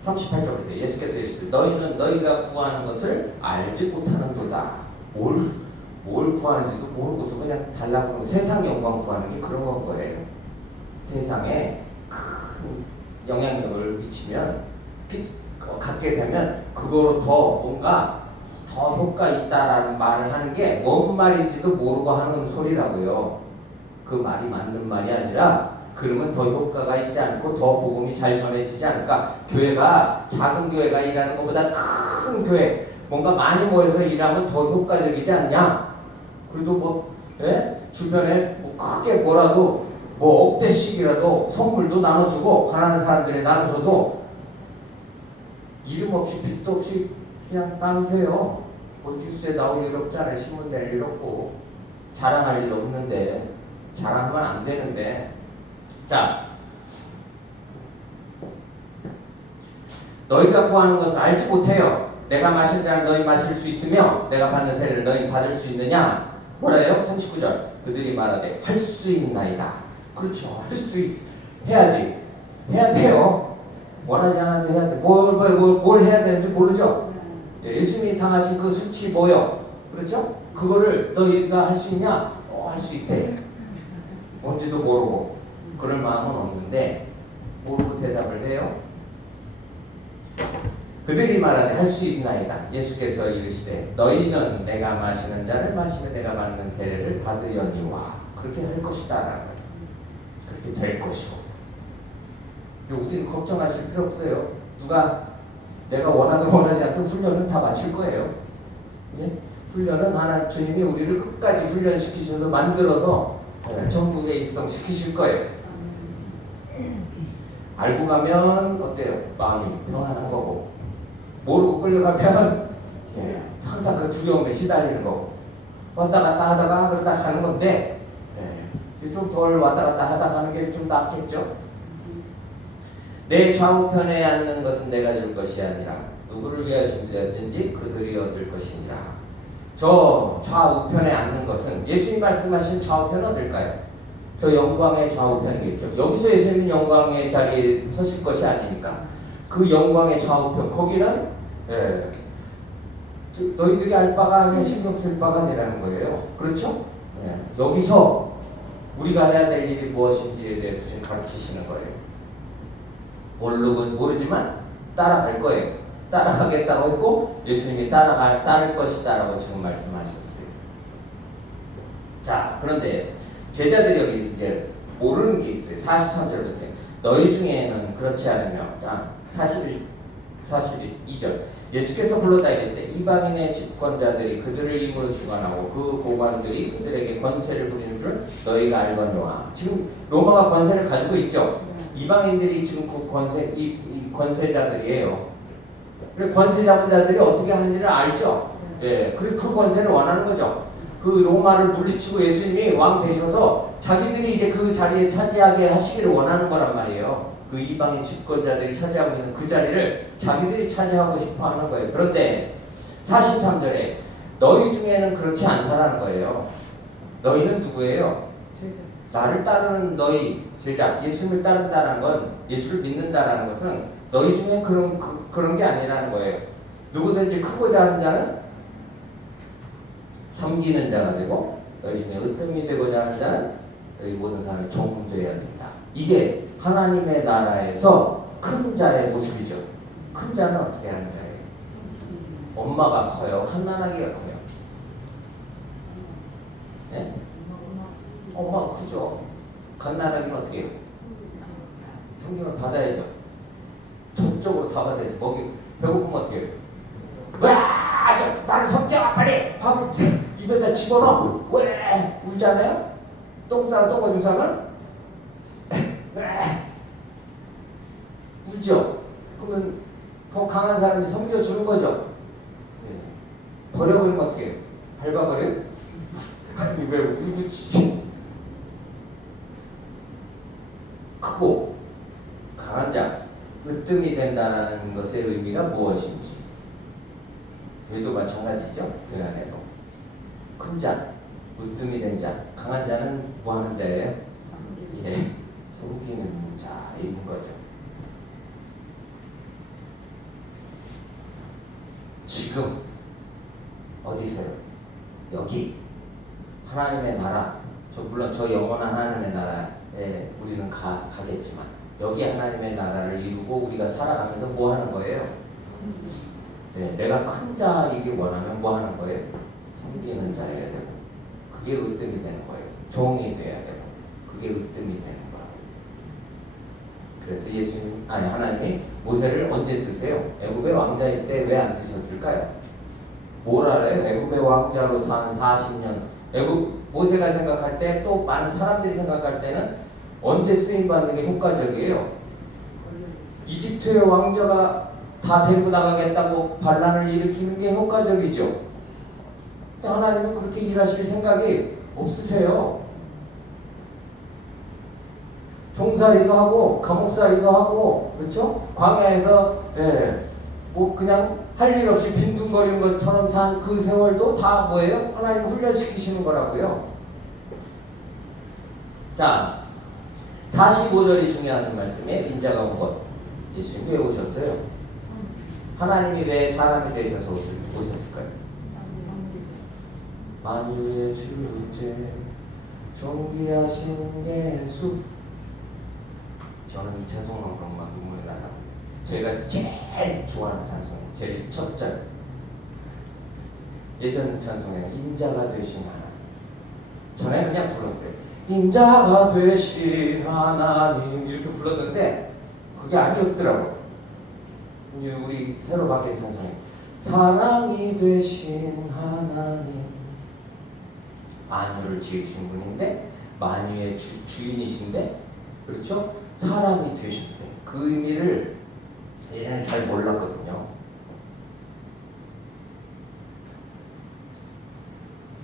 38절 보세요. 예수께서 이르시되 너희는 너희가 구하는 것을 알지 못하는도다. 뭘 구하는지도 모르고서 그냥 달라고 하는 세상 영광 구하는 게 그런 건 거예요. 세상에 큰 영향력을 미치면 갖게 되면 그거로 더 뭔가 더 효과 있다라는 말을 하는 게 뭔 말인지도 모르고 하는 소리라고요. 그 말이 맞는 말이 아니라 그러면 더 효과가 있지 않고 더 복음이 잘 전해지지 않을까. 교회가 작은 교회가 일하는 것보다 큰 교회 뭔가 많이 모여서 일하면 더 효과적이지 않냐. 그래도 뭐 주변에 뭐 크게 뭐라도 뭐 억대씩이라도 선물도 나눠주고 가난한 사람들이 나눠줘도 이름 없이 빚도 없이 그냥 나누세요. 뭐 뉴스에 나올 일 없잖아요. 신문 낼 일 없고 자랑할 일 없는데 자랑하면 안 되는데. 자, 너희가 구하는 것을 알지 못해요. 내가 마실 잔을 너희 마실 수 있으며 내가 받는 세례를 너희 받을 수 있느냐? 뭐래요? 39절 그들이 말하되 할 수 있나이다. 그렇죠. 할 수 해야지. 해야 돼요. 원하지 않아도 해야 돼. 뭘 해야 되는지 모르죠. 예수님이 당하신 그 수치 뭐요? 그렇죠? 그거를 너희가 할 수 있냐? 할 수 있대. 뭔지도 모르고 그럴 마음은 없는데 모르고 대답을 해요. 그들이 말하되 할 수 있나이다. 예수께서 이르시되 너희는 내가 마시는 잔을 마시며 내가 받는 세례를 받으려니와 그렇게 할 것이다 라는 거예요. 그렇게 될 것이고 우리는 걱정하실 필요 없어요. 누가 내가 원하든 원하지 않든 훈련은 다 마칠 거예요. 예? 훈련은 하나 주님이 우리를 끝까지 훈련시키셔서 만들어서 천국에 입성시키실 거예요. 알고 가면 어때요? 마음이 평안한 거고 모르고 끌려가면 항상 그 두려움에 시달리는 거고 왔다 갔다 하다가 그러다 가는 건데 좀 덜 왔다 갔다 하다 가는 게 좀 낫겠죠? 내 좌우편에 앉는 것은 내가 줄 것이 아니라 누구를 위하여 준비하든지 그들이 얻을 것이니라. 저 좌우편에 앉는 것은 예수님 말씀하신 좌우편은 어딜까요? 저 영광의 좌우편이겠죠. 여기서 예수님은 영광의 자리에 서실 것이 아니니까 그 영광의 좌우편 거기는 너희들이 알 바가 아니라 신경 쓸 바가 아니라는 거예요. 그렇죠? 여기서 우리가 해야 될 일이 무엇인지에 대해서 지금 가르치시는 거예요. 모르지만 따라갈 거예요. 따라가겠다고 했고 예수님이 따를 것이다라고 지금 말씀하셨어요. 자, 그런데 제자들이 여기 이제 모르는 게 있어요. 43절 보세요. 너희 중에는 그렇지 않으며 42절 예수께서 불렀다 이르시되 이방인의 집권자들이 그들을 입으로 주관하고 그 고관들이 그들에게 권세를 부리는 줄 너희가 알거니와. 지금 로마가 권세를 가지고 있죠. 이방인들이 지금 그 이 권세자들이에요. 그리고 권세 잡은 자들이 어떻게 하는지를 알죠. 그래서 그 권세를 원하는 거죠. 그 로마를 물리치고 예수님이 왕 되셔서 자기들이 이제 그 자리에 차지하게 하시기를 원하는 거란 말이에요. 그 이방의 집권자들이 차지하고 있는 그 자리를 자기들이 차지하고 싶어 하는 거예요. 그런데 43절에 너희 중에는 그렇지 않다라는 거예요. 너희는 누구예요? 나를 따르는 너희 제자, 예수님을 따른다는 건, 예수를 믿는다는 것은 너희 중에 그런 게 아니라는 거예요. 누구든지 크고자 하는 자는 섬기는 자가 되고, 너희 중에 으뜸이 되고자 하는 자는 너희 모든 사람이 종되어야 된다. 이게 하나님의 나라에서 큰 자의 모습이죠. 큰 자는 어떻게 하는 자예요? 엄마가 커요? 갓난아기가 커요? 네? 엄마가 크죠. 갓난아기는 어떻게 해요? 성경을 받아야죠. 전적으로 다 받아야죠. 배고프면 어떻게 해요? 와! 나를 성경아 빨리 밥을 입에다 집어넣어! 왜? 울잖아요? 똥 싸고 똥 오줌 싸면? 울죠? 그러면 더 강한 사람이 섬겨주는 거죠? 예. 버려버리면 어떻게 해요? 밟아버려요? 아니 왜 울고 치지? 크고 강한 자, 으뜸이 된다는 것의 의미가 무엇인지 교회도 마찬가지죠. 교회 안에도 큰 자, 으뜸이 된 자, 강한 자는 뭐 하는 자예요? 예, 섬기는 자인 거죠. 지금 어디서요? 여기 하나님의 나라, 물론 저 영원한 하나님의 나라에 우리는 가겠지만 여기 하나님의 나라를 이루고 우리가 살아가면서 뭐 하는 거예요? 네, 내가 큰 자이길 원하면 뭐 하는 거예요? 섬기는 자여야 되고 그게 으뜸이 되는 거예요. 종이 돼야 되고 그게 으뜸이 되는 거예요. 그래서 하나님이 모세를 언제 쓰세요? 애굽의 왕자일 때 왜 안 쓰셨을까요? 뭘 알아요? 애굽의 왕자로 산 40년 모세가 생각할 때 또 많은 사람들이 생각할 때는 언제 쓰임받는 게 효과적이에요? 이집트의 왕자가 다 데리고 나가겠다고 반란을 일으키는 게 효과적이죠. 근데 하나님은 그렇게 일하실 생각이 없으세요. 종살이도 하고 감옥살이도 하고 그렇죠? 광야에서 뭐 그냥 할 일 없이 빈둥거리는 것처럼 산 그 세월도 다 뭐예요? 하나님 훈련시키시는 거라고요. 자, 45절이 중요한 말씀에 인자가 온 것. 예수님이 왜 오셨어요? 하나님이 왜 사람이 되셔서 오셨을까요? 만유의 주제 존귀하신 예수. 저는 이 찬송만 그런만 눈물이 나요. 제가 제일 좋아하는 찬송, 제일 첫 절. 예전 찬송에는 인자가 되신 하나님. 전에 그냥 불렀어요. 인자가 되신 하나님 이렇게 불렀는데 그게 아니었더라고. 우리 새로 바뀐 찬송에 사랑이 되신 하나님. 만유를 지으신 분인데 만유의 주인이신데 그렇죠? 사람이 되셨대. 그 의미를 예전에 잘 몰랐거든요.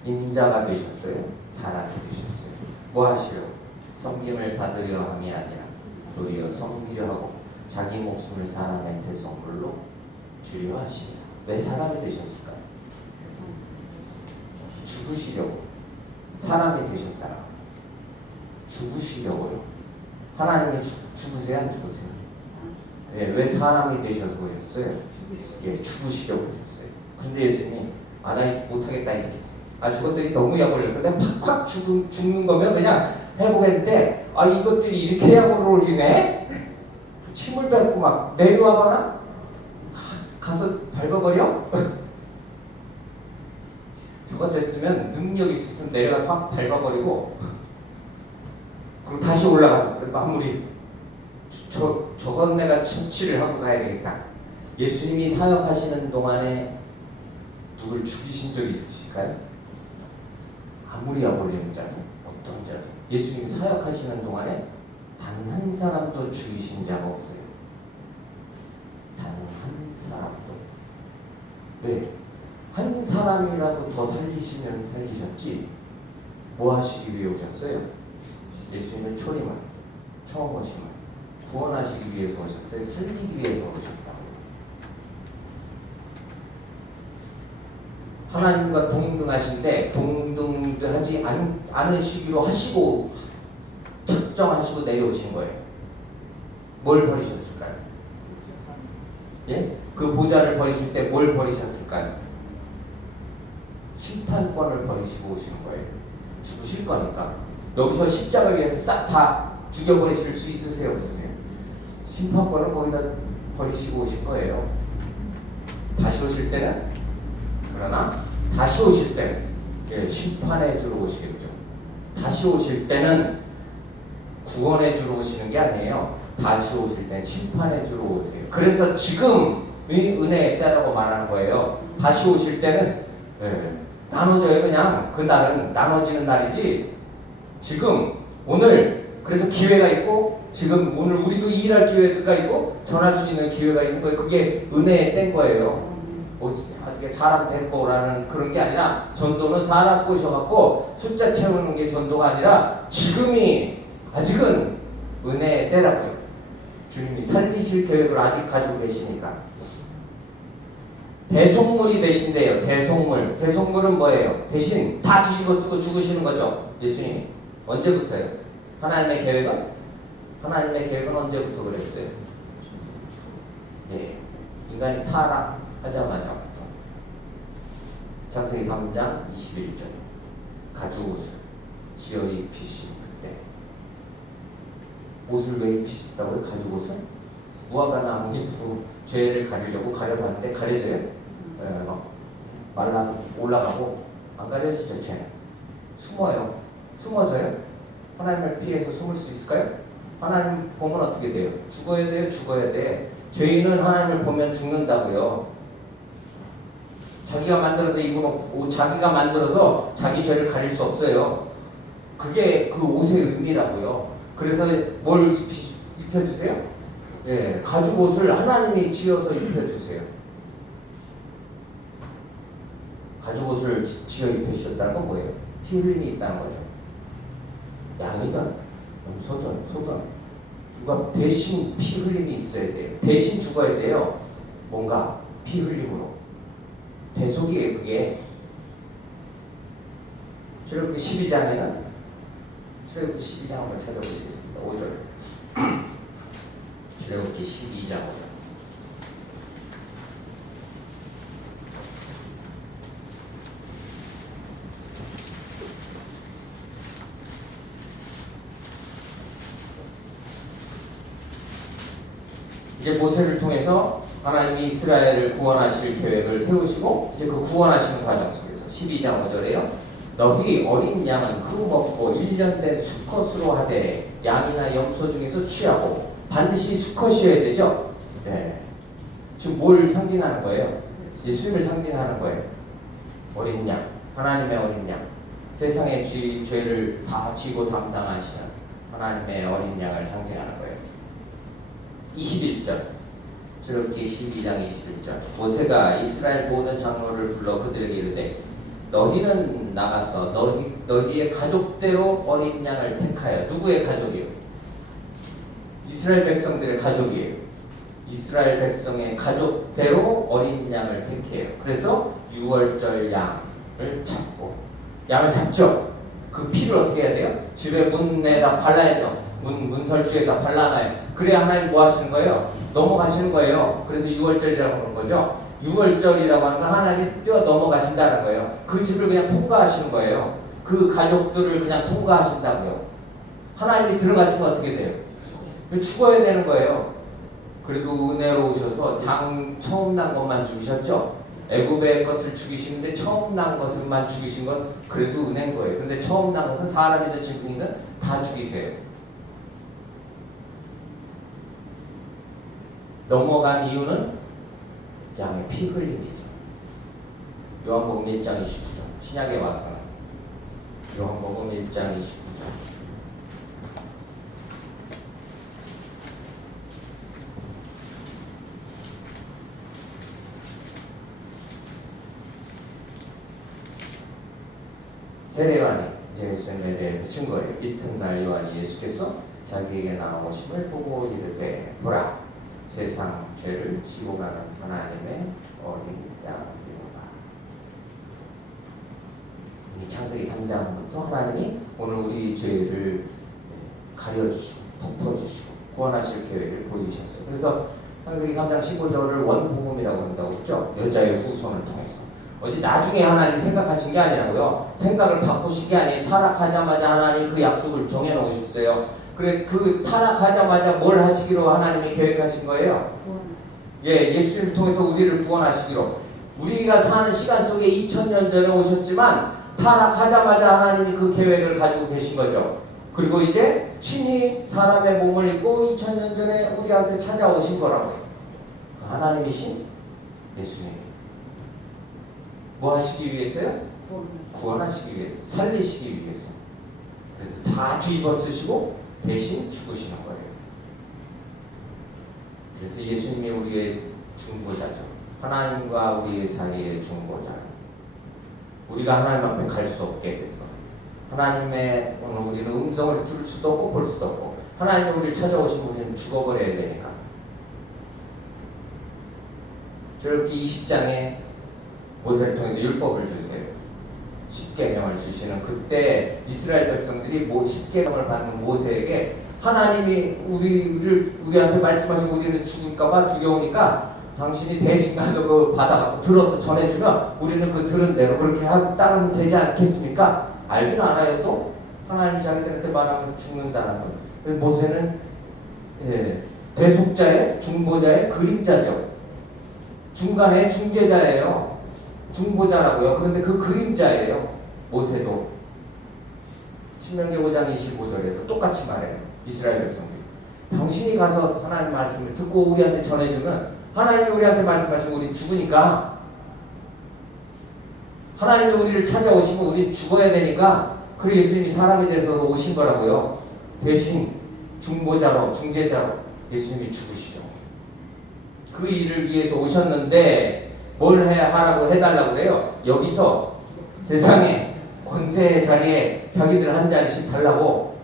인자가 되셨어요. 사람이 되셨어요. 뭐 하시려? 섬김을 받으려 함이 아니라 도리어 섬기려 하고 자기 목숨을 사람의 대성물로 주려 하시라. 왜 사람이 되셨을까요? 죽으시려고. 사람이 되셨다. 죽으시려고요. 하나님이 죽으세요? 안 죽으세요? 예, 왜 사람이 되셔서 오셨어요? 예, 죽으시려고 오셨어요. 근데 예수님, 나 못하겠다. 저것들이 너무 약 올려서 내가 팍팍 죽는 거면 그냥 해보겠는데, 이것들이 이렇게 약을 올리네? 침을 뱉고 막 내려와봐라? 가서 밟아버려? 저것 됐으면 능력 있으면 내려가서 막 밟아버리고 그리고 다시 올라가서 마무리. 저건 내가 처치를 하고 가야 되겠다. 예수님이 사역하시는 동안에 누굴 죽이신 적이 있으실까요? 아무리 약 올리는 자도 어떤 자도 예수님이 사역하시는 동안에 단 한 사람도 죽이신 자가 없어요. 단 한 사람도. 왜? 한 사람이라도 더 살리시면 살리셨지 뭐 하시기 위해 오셨어요? 예수님의 초림을, 처음 오심을, 구원하시기 위해서 오셨어요? 살리기 위해서 오셨다고. 하나님과 동등하신데 동등하지 않으시기로 하시고 작정하시고 내려오신 거예요. 뭘 버리셨을까요? 예? 그 보좌를 버리실 때 뭘 버리셨을까요? 심판권을 버리시고 오신 거예요. 죽으실 거니까. 여기서 십자가 위에서 싹 다 죽여버리실 수 있으세요? 없으세요? 심판권을 거기다 버리시고 오신 거예요. 다시 오실 때는, 그러나 다시 오실 때는, 예, 심판해 주러 오시겠죠. 다시 오실 때는 구원해 주러 오시는 게 아니에요. 다시 오실 때는 심판해 주러 오세요. 그래서 지금 은혜의 때라고 말하는 거예요. 다시 오실 때는, 예, 나눠져요. 그냥 그날은 나눠지는 날이지. 지금 오늘 그래서 기회가 있고, 지금 오늘 우리도 일할 기회가 있고 전할 수 있는 기회가 있는 거예요. 그게 은혜의 때인 거예요. 어떻게 사람 데리고 오라는 그런 게 아니라, 전도는 사람 꼬셔갖고 숫자 채우는 게 전도가 아니라 지금이 아직은 은혜의 때라고요. 주님이 살리실 계획을 아직 가지고 계시니까. 대속물이 되신대요. 대속물은 뭐예요? 대신 다 뒤집어 쓰고 죽으시는 거죠. 예수님이. 언제부터요? 하나님의 계획은 언제부터 그랬어요? 네, 인간이 타락하자마자부터. 창세기 3장 21절. 가죽옷을 지어 입히신 그때. 옷을 왜 입히셨다고요? 가죽옷을? 무화과 나무 잎으로 죄를 가리려고 가려봤는데 가려져요? 말라 올라가고 안 가려지죠. 죄는 숨어져요. 하나님을 피해서 숨을 수 있을까요? 하나님 보면 어떻게 돼요? 죽어야 돼. 죄인은 하나님을 보면 죽는다고요. 자기가 만들어서 입어놓고 자기가 만들어서 자기 죄를 가릴 수 없어요. 그게 그 옷의 의미라고요. 그래서 뭘 입혀주세요? 예, 가죽 옷을 하나님이 지어서 입혀주세요. 가죽 옷을 지어 입혀주셨다는 건 뭐예요? 피 흘림이 있다는 거죠. 양이든 소든 누가 대신 피 흘림이 있어야 돼요. 대신 죽어야 돼요. 뭔가 피 흘림으로. 대속이에요. 그게. 출애굽기 12장에는 출애굽기 12장 한번 찾아보시겠습니다. 5절. 출애굽기 12장 5절. 이제 모세를 통해서 하나님이 이스라엘을 구원하실 계획을 세우시고, 이제 그 구원하시는 과정 속에서 12장 5절에요. 너희 어린 양은 그 먹고 1년 된 수컷으로 하되 양이나 염소 중에서 취하고, 반드시 수컷이어야 되죠. 네. 지금 뭘 상징하는 거예요? 예수님을 상징하는 거예요. 어린 양, 하나님의 어린 양, 세상의 죄를 다 지고 담당하시는 하나님의 어린 양을 상징하는 거예요. 21절. 출애굽기 12장 21절. 모세가 이스라엘 모든 장로를 불러 그들에게 이르되 너희는 나가서 너희의 가족대로 어린 양을 택하여. 누구의 가족이요? 이스라엘 백성들의 가족이에요. 이스라엘 백성의 가족대로 어린 양을 택해요. 그래서 6월절 양을 잡고, 양을 잡죠. 그 피를 어떻게 해야 돼요? 집에 문에다 발라야죠. 문설주에다 발라놔요. 그래야 하나님 뭐 하시는 거예요? 넘어가시는 거예요. 그래서 6월절이라고 하는 거죠. 6월절이라고 하는 건 하나님이 뛰어 넘어가신다는 거예요. 그 집을 그냥 통과하시는 거예요. 그 가족들을 그냥 통과하신다고요. 하나님이 들어가시면 어떻게 돼요? 죽어야 되는 거예요. 그래도 은혜로우셔서 처음 난 것만 죽이셨죠. 애굽의 것을 죽이시는데 처음 난 것을만 죽이신 건 그래도 은혜인 거예요. 그런데 처음 난 것은 사람이든 짐승이든 다 죽이세요. 넘어간 이유는 양의 피 흘림이죠. 요한복음 1장 29절. 신약에 와서는 요한복음 1장 29절. 세례 요한이 이제 예수님에 대해서 증거해요. 이튿날 요한이 예수께서 자기에게 나오심을 보고 이르되 보라 세상 죄를 지고 가는 하나님의 어린 양이로다. 이 창세기 3장부터 하나님이 오늘 우리 죄를 가려주시고 덮어주시고 구원하실 계획을 보이셨어요. 그래서 창세기 3장 15절을 원복음이라고 한다고 했죠. 여자의 후손을 통해서. 어디 나중에 하나님 생각하신 게 아니라고요. 생각을 바꾸신 게 아니에요. 타락하자마자 하나님 그 약속을 정해놓으셨어요. 그래 그 타락하자마자 뭘 하시기로 하나님이 계획하신 거예요? 예, 예수님을 통해서 우리를 구원하시기로. 우리가 사는 시간 속에 2000년 전에 오셨지만 타락하자마자 하나님이 그 계획을 가지고 계신 거죠. 그리고 이제 친히 사람의 몸을 입고 2000년 전에 우리한테 찾아오신 거라고요. 하나님이신 예수님. 뭐 하시기 위해서요? 구원하시기 위해서, 살리시기 위해서. 그래서 다 뒤집어 쓰시고 대신 죽으시는 거예요. 그래서 예수님이 우리의 중보자죠. 하나님과 우리의 사이의 중보자. 우리가 하나님 앞에 갈 수 없게 돼서 하나님의 오늘 우리는 음성을 들을 수도 없고 볼 수도 없고 하나님이 우리를 찾아오시면 우리는 죽어버려야 되니까. 저렇게 20장에 모세를 통해서 율법을 주세요. 10계명을 주시는 그때 이스라엘 백성들이 10계명을 받는 모세에게 하나님이 우리한테 말씀하시고 우리는 죽을까봐 두려우니까 당신이 대신 가서 그 받아갖고 들어서 전해주면 우리는 그 들은 대로 그렇게 따르면 되지 않겠습니까? 알긴 알아요. 또 하나님이 자기들한테 말하면 죽는다는 거. 모세는 대속자의 중보자의 그림자죠. 중간에 중재자예요. 중보자라고요. 그런데 그 그림자예요. 모세도. 신명기 5장 25절에도 똑같이 말해요. 이스라엘 백성들. 당신이 가서 하나님 말씀을 듣고 우리한테 전해주면 하나님이 우리한테 말씀하시면 우리 죽으니까 하나님이 우리를 찾아오시면 우리 죽어야 되니까 그래 예수님이 사람이 돼서 오신 거라고요. 대신 중보자로 중재자로 예수님이 죽으시죠. 그 일을 위해서 오셨는데 뭘 해야 하라고 해달라고 그래요? 여기서 세상에 권세의 자리에 자기들 한 자리씩 달라고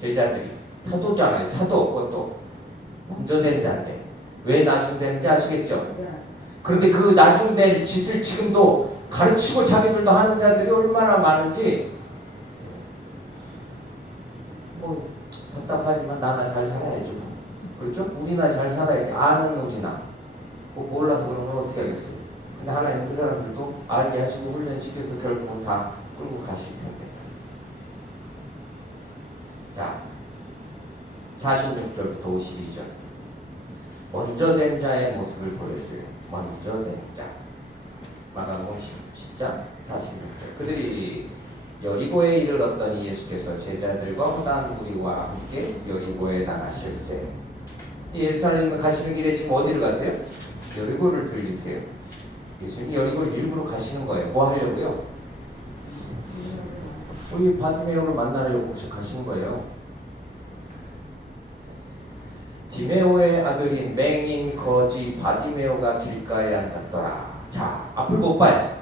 제자들이 사도잖아요. 사도 그것도 먼저 된 자인데 왜 나중되는지 아시겠죠? 그런데 그 나중된 짓을 지금도 가르치고 자기들도 하는 자들이 얼마나 많은지 뭐 답답하지만 나나 잘 살아야죠. 그렇죠? 우리나 잘 살아야지. 아는 우리나 뭐 몰라서 그러면 어떻게 하겠어요? 근데 하나님 그 사람들도 알게 하시고 훈련시켜서 결국은 다 끌고 가실 텐데. 자 46절부터 52절 먼저 된 자의 모습을 보여줘요. 먼저 된 자. 마가복음 10장 46절. 그들이 여리고에 이르렀더니 예수께서 제자들과 허다한 무리와 함께 여리고에 나가실세. 예루살렘 가시는 길에 지금 어디를 가세요? 여리고를 들리세요. 예수님이 여리고를 일부러 가시는 거예요. 뭐 하려고요? 우리 바디메오를 만나려고 가시는 거예요. 디메오의 아들인 맹인 거지 바디메오가 길가에 앉았더라. 자, 앞을 못 봐요.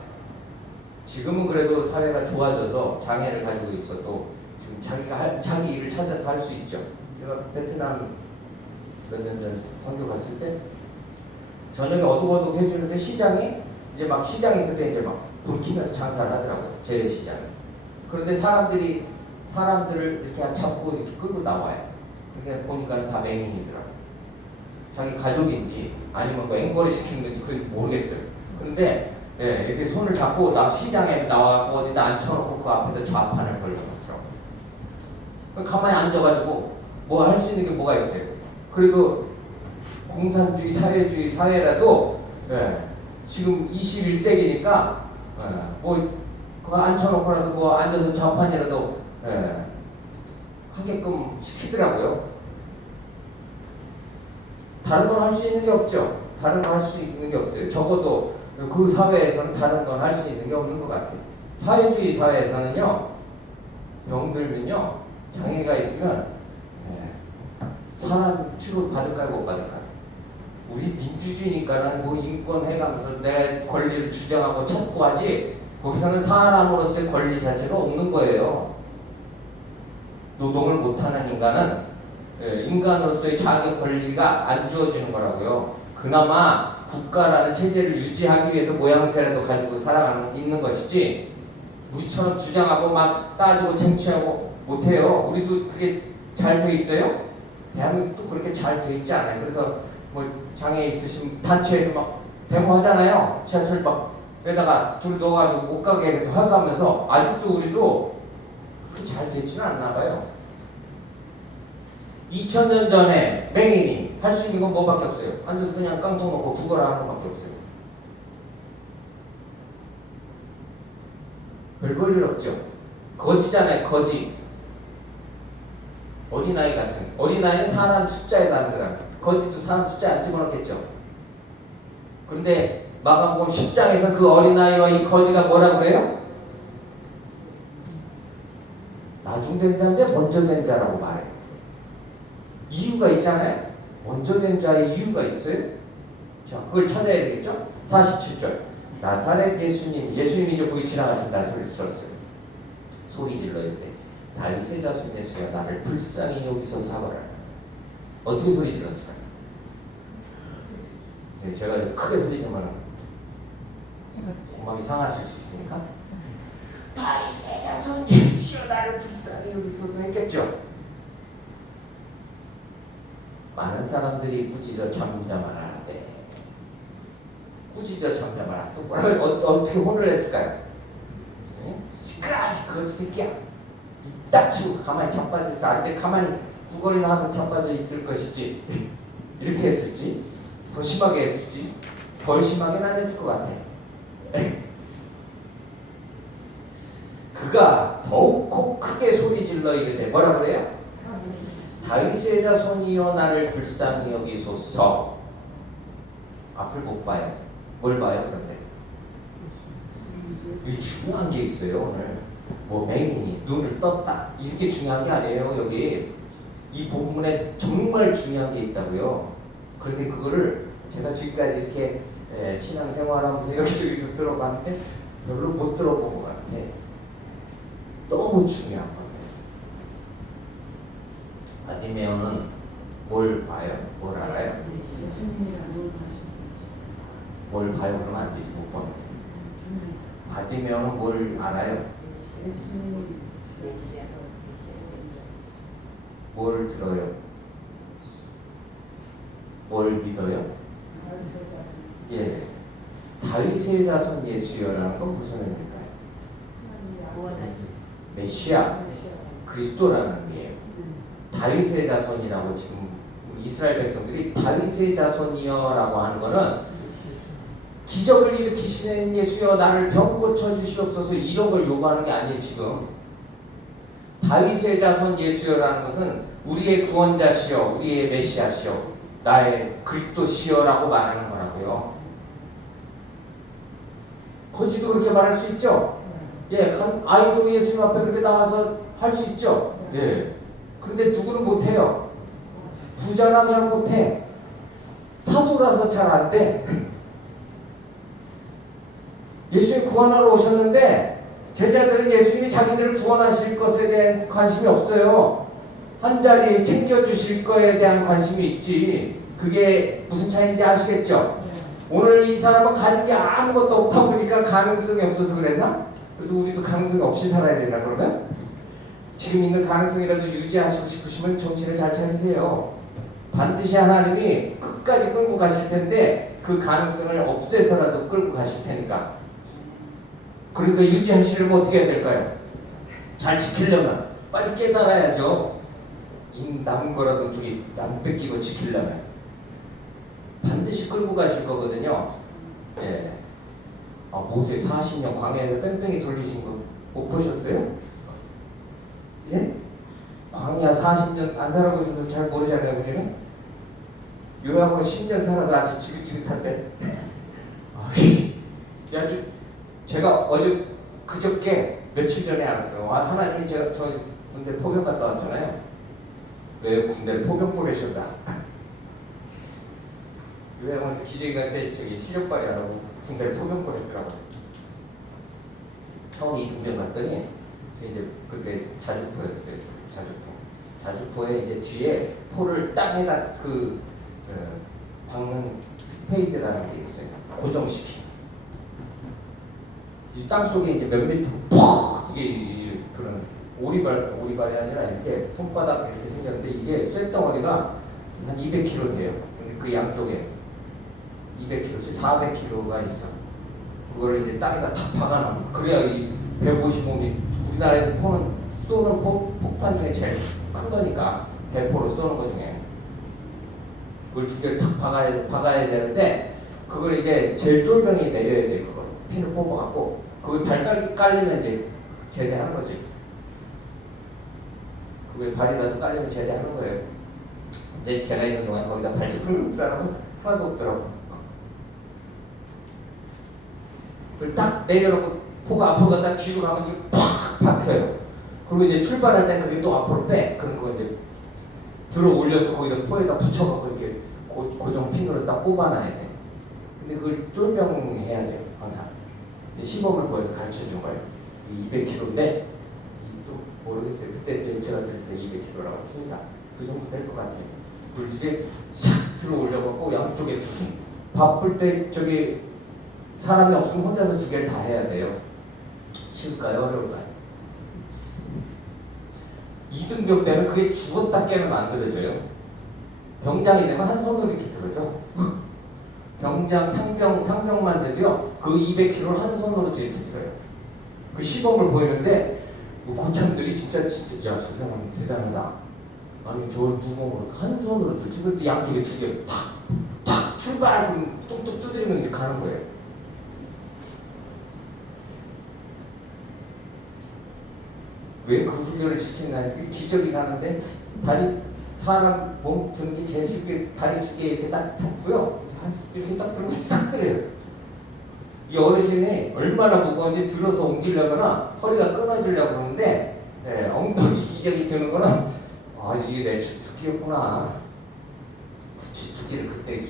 지금은 그래도 사회가 좋아져서 장애를 가지고 있어도 지금 자기 일을 찾아서 할 수 있죠. 제가 베트남 몇 년 전 선교 갔을 때 저녁에 어둑어둑 해주는데 시장에 이제 막 시장에 그때 이제 막 불 켜면서 장사를 하더라고요. 재래시장에. 그런데 사람들을 이렇게 잡고 이렇게 끌고 나와요. 그러니까 보니까 다 맹인이더라고요. 자기 가족인지 아니면 뭐 앵벌이 시키는 건지 그건 모르겠어요. 그런데 이렇게 손을 잡고 시장에 나와서 어디다 앉혀놓고 그 앞에다 좌판을 걸려놓더라고요. 가만히 앉아가지고 뭐 할 수 있는 게 뭐가 있어요. 그래도 공산주의 사회주의 사회라도 지금 21세기니까 뭐 그거 앉혀놓고라도 뭐 앉아서 좌판이라도 하게끔 시키더라고요. 다른 건 할 수 있는 게 없죠. 다른 건 할 수 있는 게 없어요. 적어도 그 사회에서는 다른 건 할 수 있는 게 없는 것 같아요. 사회주의 사회에서는요, 병들면요, 장애가 있으면 사람 치료 받을까요, 못 받을까요? 우리 민주주의니까는 뭐 인권 해가면서 내 권리를 주장하고 찾고 하지, 거기서는 사람으로서의 권리 자체가 없는 거예요. 노동을 못하는 인간은 인간으로서의 자격 권리가 안 주어지는 거라고요. 그나마 국가라는 체제를 유지하기 위해서 모양새라도 가지고 살아가는 있는 것이지 우리처럼 주장하고 막 따지고 쟁취하고 못해요. 우리도 그게 잘 돼 있어요? 대한민국도 그렇게 잘 돼 있지 않아요. 그래서 뭐 장애 있으신 단체에서 막 데모하잖아요. 지하철 막에다가 둘이 넣어가지고 못 가게 하면서 아직도 우리도 그렇게 잘 되지는 않나 봐요. 2000년 전에 맹인이 할 수 있는 건 뭐밖에 없어요. 앉아서 그냥 깡통 놓고 구걸을 하는 것밖에 없어요. 별 볼 일 없죠. 거지잖아요. 거지. 어린아이 같은. 어린아이는 사람 숫자에도 안 들어가요. 거지도 사람 숫자에 안 집어넣겠죠. 그런데 마가복음 10장에서 그 어린아이와 이 거지가 뭐라 그래요? 나중된 자인데 먼저 된 자라고 말해요. 이유가 있잖아요. 먼저 된 자의 이유가 있어요. 자, 그걸 찾아야 되겠죠. 47절. 나사렛 예수님이 이제 거기 지나가신다는 소리를 들었어요. 소리 질러 이때 다윗의 자손 예수여 나를 불쌍히 여기소서 하거라. 어떻게 소리 질렀을까요? 네, 제가 크게 소리 좀 하면 공방이 상하실 수 있으니까 다윗의 자손 예수여 나를 불쌍히 여기소서 했겠죠. 많은 사람들이 꾸짖어 잠잠하라 하되 꾸짖어 잠잠하라 또 뭐라고 어떻게 혼을 냈을까요? 시끄러워 거지 새끼야 딱 치고 가만히 자빠져 있어. 이제 가만히 구걸이나 하고 자빠져 있을 것이지 이렇게 했을지 더 심하게 했을지 덜 심하게는 안 했을 것 같아. 그가 더욱 크게 소리질러 이르되 뭐라 그래요? 다윗의 자손이여 나를 불쌍히 여기소서. 앞을 못 봐요. 뭘 봐요 그런데? 이게 중요한 게 있어요. 오늘 뭐 맹인이 눈을 떴다 이렇게 중요한 게 아니에요. 여기 이 본문에 정말 중요한 게 있다고요. 그런데 그거를 제가 지금까지 이렇게 신앙생활하면서 여기저기서 들어봤는데 별로 못 들어본 것 같아. 너무 중요한 것 같아요. 바디메오는 뭘 봐요? 뭘 알아요? 뭘 봐요? 그러면 안 되지. 못 보면. 바디메오는 뭘 알아요? 뭘 들어요? 뭘 믿어요? 예, 다윗의 자손 예수여라는 건 무슨 의미일까요? 메시아, 그리스도라는 의미예요. 다윗의 자손이라고 지금 이스라엘 백성들이 다윗의 자손이여라고 하는 거는 기적을 일으키시는 예수여 나를 병 고쳐주시옵소서 이런 걸 요구하는 게 아니에요. 지금 다윗의 자손 예수여라는 것은 우리의 구원자시여 우리의 메시아시여 나의 그리스도시여라고 말하는 거라고요. 거지도 그렇게 말할 수 있죠. 예, 아이도 예수님 앞에 그렇게 나와서 할 수 있죠. 예. 근데 누구는 못해요. 부자라서 잘 못해. 사도라서 잘 안 돼. 예수님 구원하러 오셨는데 제자들은 예수님이 자기들을 구원하실 것에 대한 관심이 없어요. 한 자리 챙겨주실 거에 대한 관심이 있지. 그게 무슨 차이인지 아시겠죠? 오늘 이 사람은 가진 게 아무것도 없다 보니까 가능성이 없어서 그랬나? 그래도 우리도 가능성이 없이 살아야 되나 그러면? 지금 있는 가능성이라도 유지하시고 싶으시면 정신을 잘 차리세요. 반드시 하나님이 끝까지 끌고 가실 텐데 그 가능성을 없애서라도 끌고 가실 테니까. 그러니까 유지하시려면 어떻게 해야 될까요? 잘 지키려면 빨리 깨달아야죠. 이 남은 거라도 저기 안 뺏기고 지키려면 반드시 끌고 가실 거거든요. 예. 모세 40년 광야에서 뺑뺑이 돌리신 거 못 보셨어요? 예? 광야 40년 안 살아보셔서 잘 모르잖아요, 그지는? 요약은 10년 살아도 아주 지긋지긋한데. 제가 그저께 며칠 전에 알았어요. 하나님이 저 군대 포병 갔다 왔잖아요. 왜 군대를 포병 보내셨다? 요양원에서 기저귀 갈 때 시력 발휘하라고 군대를 포병 보냈더라고요. 처음에 이군병 갔더니 이제 그때 자주 보였어요. 자주포에 이제 뒤에 포를 땅에다 박는 스페이드라는 게 있어요. 고정시키는. 이 땅 속에 이제 몇 미터 퍽 이게 그런 오리발이 아니라 이렇게 손바닥 이렇게 생겼는데 이게 쇳덩어리가 한 200kg 돼요. 그 양쪽에 200kg씩 400kg가 있어. 그거를 이제 땅에다 탁 박아놓으면 그래야 이 155mm 우리나라에서 쏘는 폭탄 중에 제일 큰 거니까 대포로 쏘는 거 중에 그걸 두 개를 탁 박아야 되는데 그걸 이제 제일 쫄병이 내려야 돼. 그걸 핀을 뽑아갖고 그걸 발깔기 깔리면 이제 제대하는 거지. 그걸 발이라도 깔리면 제대하는 거예요. 근데 제가 있는 동안 거기다 발질 긁는 사람은 하나도 없더라고. 그걸 딱 내려놓고 포가 앞으로 갔다 뒤로 가면 이게 팍 박혀요. 그리고 이제 출발할 땐 그게 또 앞으로 빼. 그런 거 이제 들어 올려서 거기다 포에다 붙여갖고 이렇게 고정 핀으로 딱 꼽아놔야 돼. 근데 그걸 쫄병해야 돼요. 항상. 시범을 보여서 가르쳐 준 거예요. 200kg인데 또 모르겠어요. 그때 제가 들을 때 200kg라고 했습니다. 그 정도 될 것 같아요. 그걸 이제 싹 들어 올려갖고 양쪽에 두 개. 바쁠 때 저기 사람이 없으면 혼자서 두 개를 다 해야 돼요. 쉬울까요? 어려울까요? 2등병 때는 그게 죽었다 깨면 안 들어져요. 병장이 되면 한 손으로 이렇게 들어져. 병장, 상병만 돼도요, 그 200kg를 한 손으로 이렇게 들어요. 그 시범을 보이는데, 고참들이 진짜, 야, 저 사람 대단하다. 아니, 저 무거운 걸 한 손으로 들지. 그때 양쪽에 두 개, 탁, 출발! 그럼 뚝뚝 두드리면 이렇게 가는 거예요. 왜 그 훈련을 시키나? 그게 기적이 가는데, 사람 몸 드는 게 제일 쉽게 다리 두 개 이렇게 딱 탔고요. 이렇게 딱 들고 싹 들어요. 이 어르신이 얼마나 무거운지 들어서 옮기려거나 허리가 끊어지려고 그러는데 엉덩이 기적이 드는 거는 이게 내 주특기였구나. 그 주특기를 그때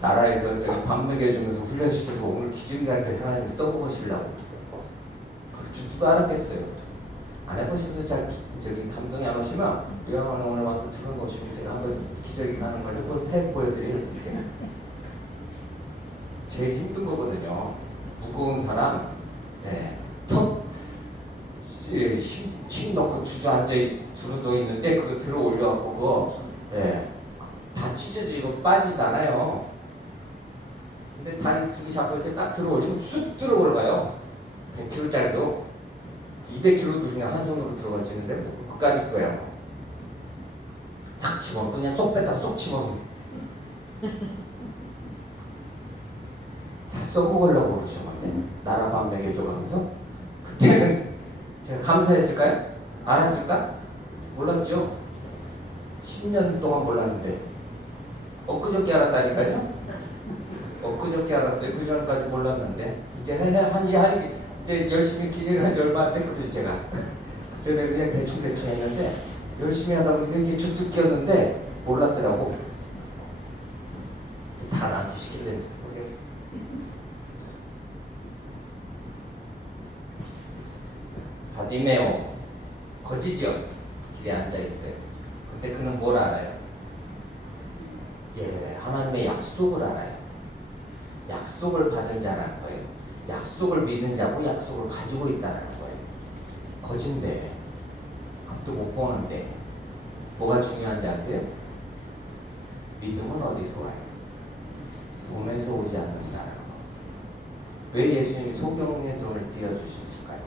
나라에서 저기 밥 먹여주면서 훈련시켜서 오늘 기적이 갈 때 하나님이 써보시려고. 그럴 줄 누가 알았겠어요. 안 해보셔서 저기 감동이 안 오시면 요양원에 오늘 와서 들어놓으시면 제가 한번 기적이 가는 걸 또 테이프 보여드리는 이렇게 제일 힘든 거거든요. 무거운 사람 힘 넣고 주저앉아 있는데 그거 들어 올려갖고 그거 다 찢어지고 빠지지 않아요. 근데 다리 두 개 잡고 이렇게 딱 들어 올리면 쑥 들어 올라가요. 100kg짜리도 200kg도 그냥 한 손으로 들어가지는데 그까짓 거예요. 싹 집어넣고 그냥 쏙 뺐다 쏙 집어넣고 다 써먹으려고 그러셨는데 나라 밥 먹여줘 가면서 그때는 제가 감사했을까요? 안 했을까? 몰랐죠. 10년 동안 몰랐는데 엊그저께 알았다니까요. 엊그저께 알았어요. 그 전까지 몰랐는데 이제 열심히 기계가 얼마 안 됐거든요. 제가 그전에 그냥 대충 했는데 열심히 하다 보니까 이게 쭉쭉 끼었는데 몰랐더라고. 다 나한테 시키는데 바디메오 거지죠. 길에 앉아 있어요. 근데 그는 뭘 알아요? 하나님의 약속을 알아요. 약속을 받은 자라는 거예요. 약속을 믿은 자고 약속을 가지고 있다는 거예요. 거진데 앞도 못 보는데 뭐가 중요한지 아세요? 믿음은 어디서 와요? 돈에서 오지 않는다는 거. 왜 예수님이 소경의 돈을 띄워주셨을까요?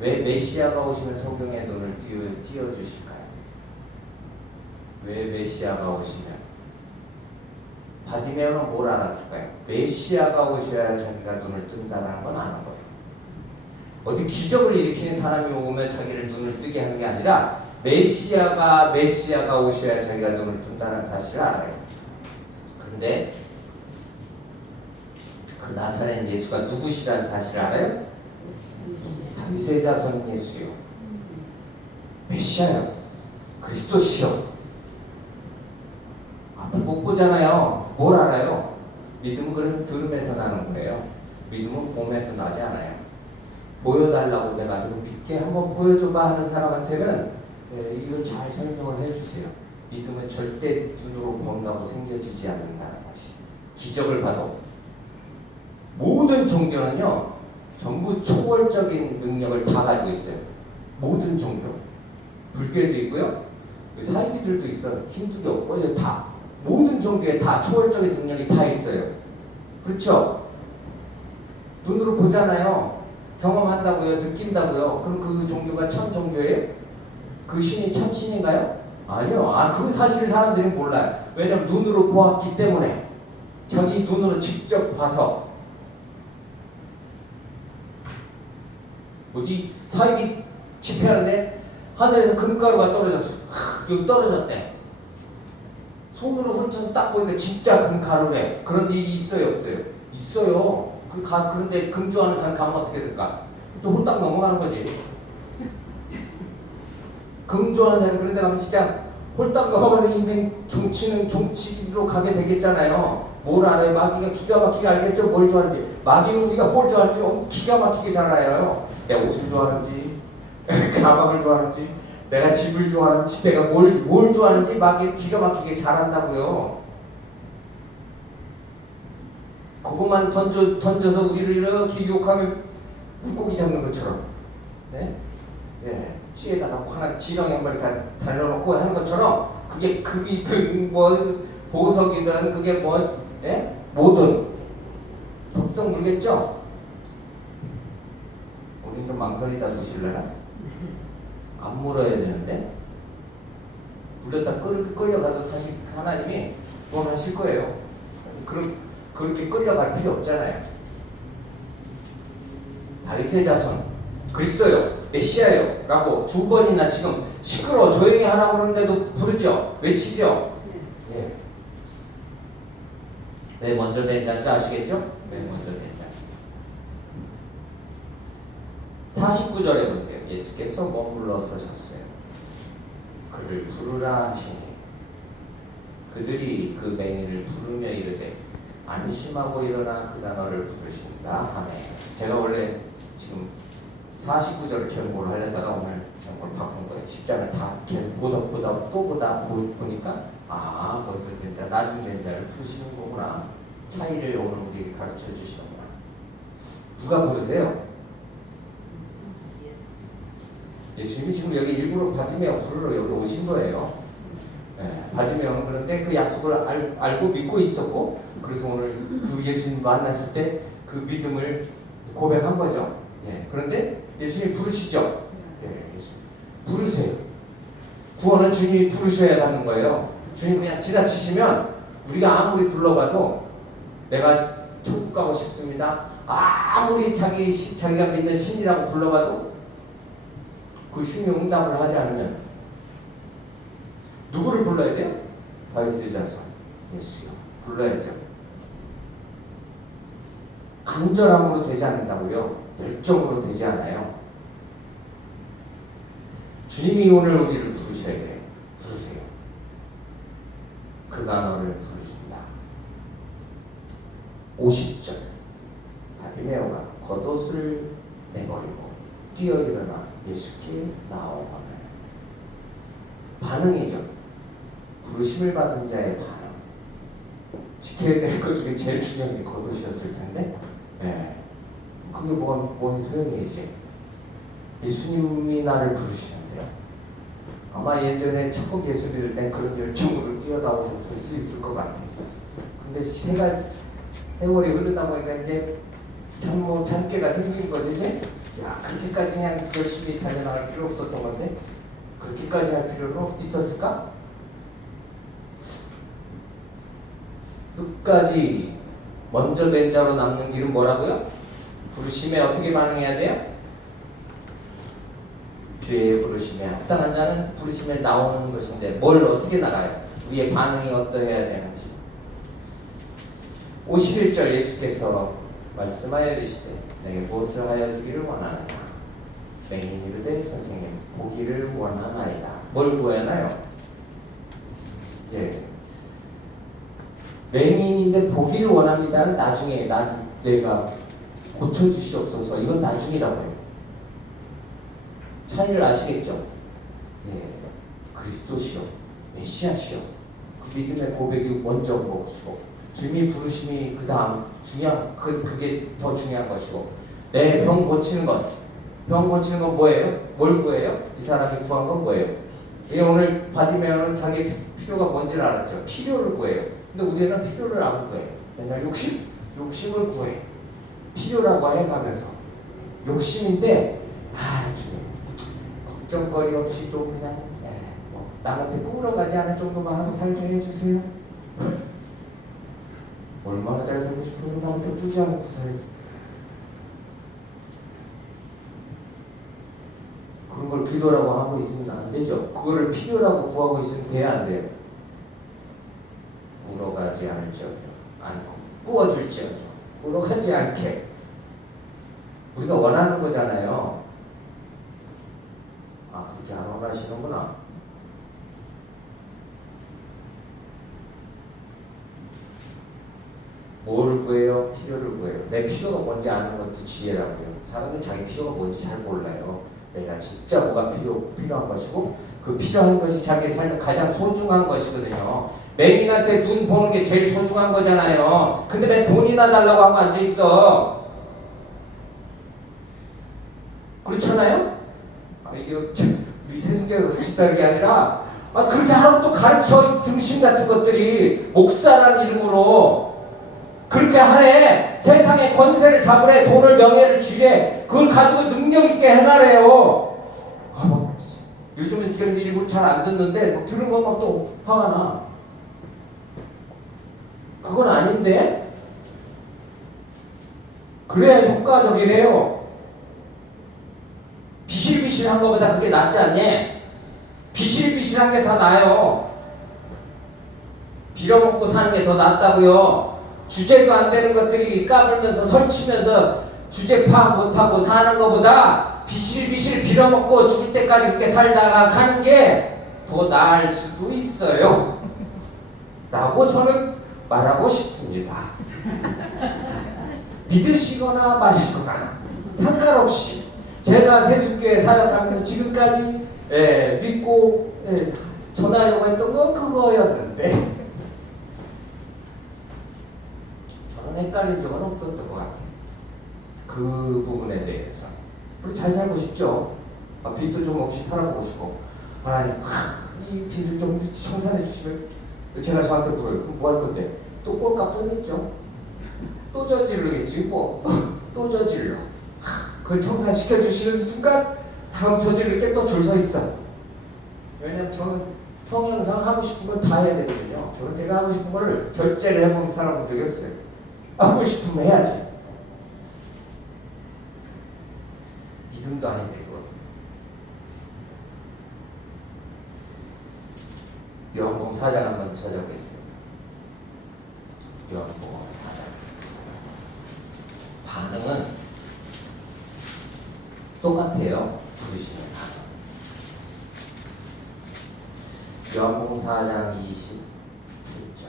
왜 메시아가 오시면 소경의 돈을 띄워주실까요? 왜 메시아가 오시면 바디메오는 뭘 알았을까요? 메시아가 오셔야 자기가 눈을 뜬다는 건 아는 거예요. 어디 기적을 일으키는 사람이 오면 자기를 눈을 뜨게 하는 게 아니라 메시아가 오셔야 자기가 눈을 뜬다는 사실을 알아요. 그런데 그 나사렛 예수가 누구시라는 사실을 알아요? 다윗의 자손 예수요. 메시아요. 그리스도시요. 앞을 못 보잖아요. 뭘 알아요? 믿음은 그래서 들음에서 나는 거예요. 믿음은 봄에서 나지 않아요. 보여달라고 내가 좀 믿게 한번 보여줘봐 하는 사람한테는 이걸 잘 설명을 해주세요. 믿음은 절대 눈으로 본다고 생겨지지 않는다는 사실. 기적을 봐도 모든 종교는요 전부 초월적인 능력을 다 가지고 있어요. 모든 종교. 불교에도 있고요. 사이비들도 있어요. 힌두교, 다. 모든 종교에 다 초월적인 능력이 다 있어요. 그렇죠? 눈으로 보잖아요. 경험한다고요. 느낀다고요. 그럼 그 종교가 참 종교예요? 그 신이 참 신인가요? 아니요. 그 사실을 사람들이 몰라요. 왜냐면 눈으로 보았기 때문에. 자기 눈으로 직접 봐서. 어디 사이비 집회하는데 하늘에서 금가루가 떨어졌어. 여기 떨어졌대. 손으로 훑어서 딱 보니까 진짜 금가루래. 그런 일이 있어요, 없어요? 있어요. 그런데 금주하는 사람 가면 어떻게 될까? 또 홀딱 넘어가는 거지. 금주하는 사람 그런 데 가면 진짜 홀딱 넘어가서 인생 종치로 가게 되겠잖아요. 뭘 알아요? 마귀가 기가 막히게 알겠죠? 뭘 좋아하는지. 마귀는 우리가 뭘 좋아하는지 기가 막히게 잘 알아요. 내가 옷을 좋아하는지, 가방을 좋아하는지, 내가 집을 좋아하는지, 내가 뭘 좋아하는지 마귀는 기가 막히게 잘 안다고요. 그것만 던져서 우리를 이렇게 유혹하면 물고기 잡는 것처럼, 네? 예, 찌에다가 하나 지렁이 한 마리 달려놓고 하는 것처럼 그게 금이든 뭐 보석이든 그게 뭐, 예? 뭐든 독성 물겠죠? 우린 좀 망설이다 주실래나? 안 물어야 되는데 물렸다 끌려가도 다시 하나님이 구원하실 거예요. 그렇게 끌려갈 필요 없잖아요. 다윗의 자손 그리스도요 메시아요 라고 2번이나 지금 시끄러워 조용히 하라고 그러는데도 부르죠. 외치죠. 예. 왜 먼저 된다는지 아시겠죠? 왜 먼저 된다. 49절에 보세요. 예수께서 머물러 서셨어요. 그를 부르라 하시니 그들이 그 맹인을 부르며 이르되 안심하고 일어나 그 단어를 부르신다 하네. 제가 원래 지금 49절을 제목으로 하려다가 오늘 제목을 바꾼 거예요. 10장을 다 계속 보다 보니까 먼저 된 자, 나중 된 자를 부르시는 거구나. 차이를 오늘 우리에게 가르쳐 주시는구나. 누가 부르세요? 예수님이 지금 여기 일부러 바디메오 부르러 여기 오신 거예요. 네, 바디메오는 그런데 그 약속을 알고 믿고 있었고, 그래서 오늘 그 예수님 만났을 때 그 믿음을 고백한 거죠. 예, 그런데 예수님이 부르시죠. 예, 예수님 부르세요. 구원은 주님이 부르셔야 하는 거예요. 주님 그냥 지나치시면 우리가 아무리 불러봐도 내가 천국 가고 싶습니다. 아무리 자기가 믿는 신이라고 불러봐도 그 신이 응답을 하지 않으면 누구를 불러야 돼요? 다윗의 자손 예수요. 불러야죠. 간절함으로 되지 않는다고요. 열정으로 되지 않아요. 주님이 오늘 우리를 부르셔야 돼요. 부르세요. 그가 너를 부르신다. 50절 바디메오가 겉옷을 내버리고 뛰어 일어나 예수께 나아오거늘. 반응이죠. 부르심을 받은 자의 반응. 지켜야 될 것 중에 제일 중요한 게 겉옷이었을 텐데, 예. 그게 뭔 소용이지? 예수님이 나를 부르시는데요. 아마 예전에 처음 예수 믿을 땐 그런 열정으로 뛰어나오셨을 수 있을 것 같아요. 근데 세월이 흐르다 보니까 이제 뭐 잔재가 생긴 거지, 이제? 야, 그렇게까지 그냥 열심히 달려나갈 필요 없었던 건데, 그렇게까지 할 필요는 있었을까? 끝까지 먼저 된 자로 남는 길은 뭐라고요? 부르심에 어떻게 반응해야 돼요? 주의 부르심에 합당한 자는 부르심에 나오는 것인데 뭘 어떻게 나가요? 우리의 반응이 어떠해야 되는지. 51절 예수께서 말씀하여 이르시되 내게 무엇을 하여 주기를 원하느냐. 맹인이 이르되 선생님 보기를 원하나이다. 뭘 구해야 하나요? 예. 맹인인데 보기를 원합니다는 나중에 내가 고쳐주시옵소서. 이건 나중이라고 해요. 차이를 아시겠죠? 예, 그리스도시요, 메시아시요. 그 믿음의 고백이 먼저 것이고 주님이 부르심이 그 다음 그게 더 중요한 것이고 내 병 고치는 것. 병 고치는 건 뭐예요? 뭘 구해요? 이 사람이 구한 건 뭐예요? 오늘 바디메어는 자기 필요가 뭔지를 알았죠. 필요를 구해요. 근데 우리는 필요를 안 구해요. 맨날 욕심을 구해. 필요라고 해가면서 욕심인데 주님 걱정거리 없이 좀 그냥 뭐 남한테 꾸물어가지 않을 정도만 하고 살게 해주세요. 얼마나 잘 살고 싶어서 남한테 꾸지 않고 살요. 그런 걸 기도라고 하고 있으면 안 되죠. 그거를 필요라고 구하고 있으면 돼야 안 돼요. 꾸러가지 않고 꾸어줄지언정 꾸러가지 않게 우리가 원하는 거잖아요. 그렇게 안 원하시는구나. 뭘 구해요? 필요를 구해요. 내 필요가 뭔지 아는 것도 지혜라고요. 사람은 자기 필요가 뭔지 잘 몰라요. 내가 진짜 뭐가 필요한 것이고 그 필요한 것이 자기 삶에 가장 소중한 것이거든요. 맹인한테 눈 보는 게 제일 소중한 거잖아요. 근데 왜 돈이나 달라고 하고 앉아있어? 그렇잖아요? 이게 우리 세속적으로 하시다는 게 아니라 그렇게 하라고 또 가르쳐. 등신 같은 것들이 목사라는 이름으로 그렇게 하래. 세상의 권세를 잡으래. 돈을 명예를 주게. 그걸 가지고 능력 있게 해나래요. 요즘은 그래서 일부러 잘 안 듣는데 들으면 막 또 화가 나. 그건 아닌데? 그래야 효과적이래요. 비실비실한 것보다 그게 낫지 않니? 비실비실한 게 더 나아요. 빌어먹고 사는 게 더 낫다고요. 주제도 안 되는 것들이 까불면서 설치면서 주제 파악 못하고 사는 것보다 비실비실 빌어먹고 죽을 때까지 그렇게 살다가 가는 게 더 나을 수도 있어요. 라고 저는 말하고 싶습니다. 믿으시거나 마시거나 상관없이 제가 세숫교회 사역하면서 지금까지 믿고 전하려고 했던 건 그거였는데 저는 헷갈린 적은 없었던 것 같아요. 그 부분에 대해서 우리 잘 살고 싶죠. 빚도 좀 없이 살아보고 싶고 하나님 이 빚을 좀 청산해 주시면 제가 저한테 물어요. 그럼 뭐 할 건데? 또 꼴값 또 냈죠. 또 저지르겠지 뭐. 또 저질러. 그걸 청산시켜 주시는 순간 다음 저지를 때 또 줄 서 있어. 왜냐면 저는 성향상 하고 싶은 건 다 해야 되거든요. 저는 제가 하고 싶은 거를 절제를 해본 사람 본 적이 없어요. 하고 싶으면 해야지. 믿음도 아닌데 이거. 요한복음 4장 한번 찾아보겠습니다. 요한복음 4장. 반응은 똑같아요. 부르시는 반응. 요한복음 4장 21절.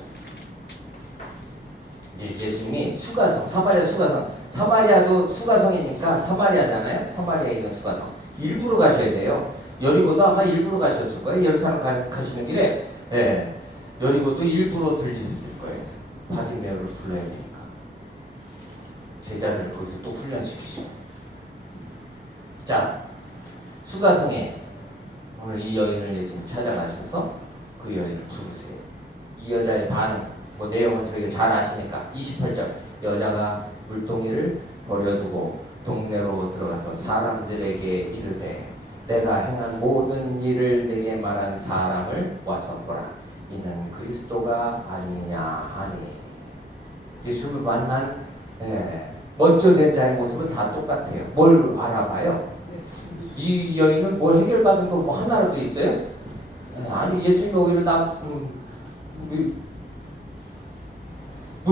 이제 예수님이 수가성, 사마리아 수가성. 사마리아도 수가성이니까 사마리아잖아요. 사마리아에 있는 수가성. 일부러 가셔야 돼요. 여리고도 아마 일부러 가셨을 거예요. 예루살렘 가시는 길에 여리고도 일부러 들리셨을 거예요. 바디메어를 불러야 되니까. 제자들 거기서 또 훈련시키시고. 자, 수가성에 오늘 이 여인을 예수님 찾아가셔서 그 여인을 부르세요. 이 여자의 반응, 뭐 내용은 저희가 잘 아시니까 28절 여자가 물동이를 버려두고 동네로 들어가서 사람들에게 이르되 내가 행한 모든 일을 내게 말한 사람을 와서 보라. 이는 그리스도가 아니냐 하니. 예수를 만난 먼저 된 자의 모습은 다 똑같아요. 뭘 알아봐요? 이 여인은 뭘 해결받은 거 뭐 하나라도 있어요? 아니 예수님이 오히려 물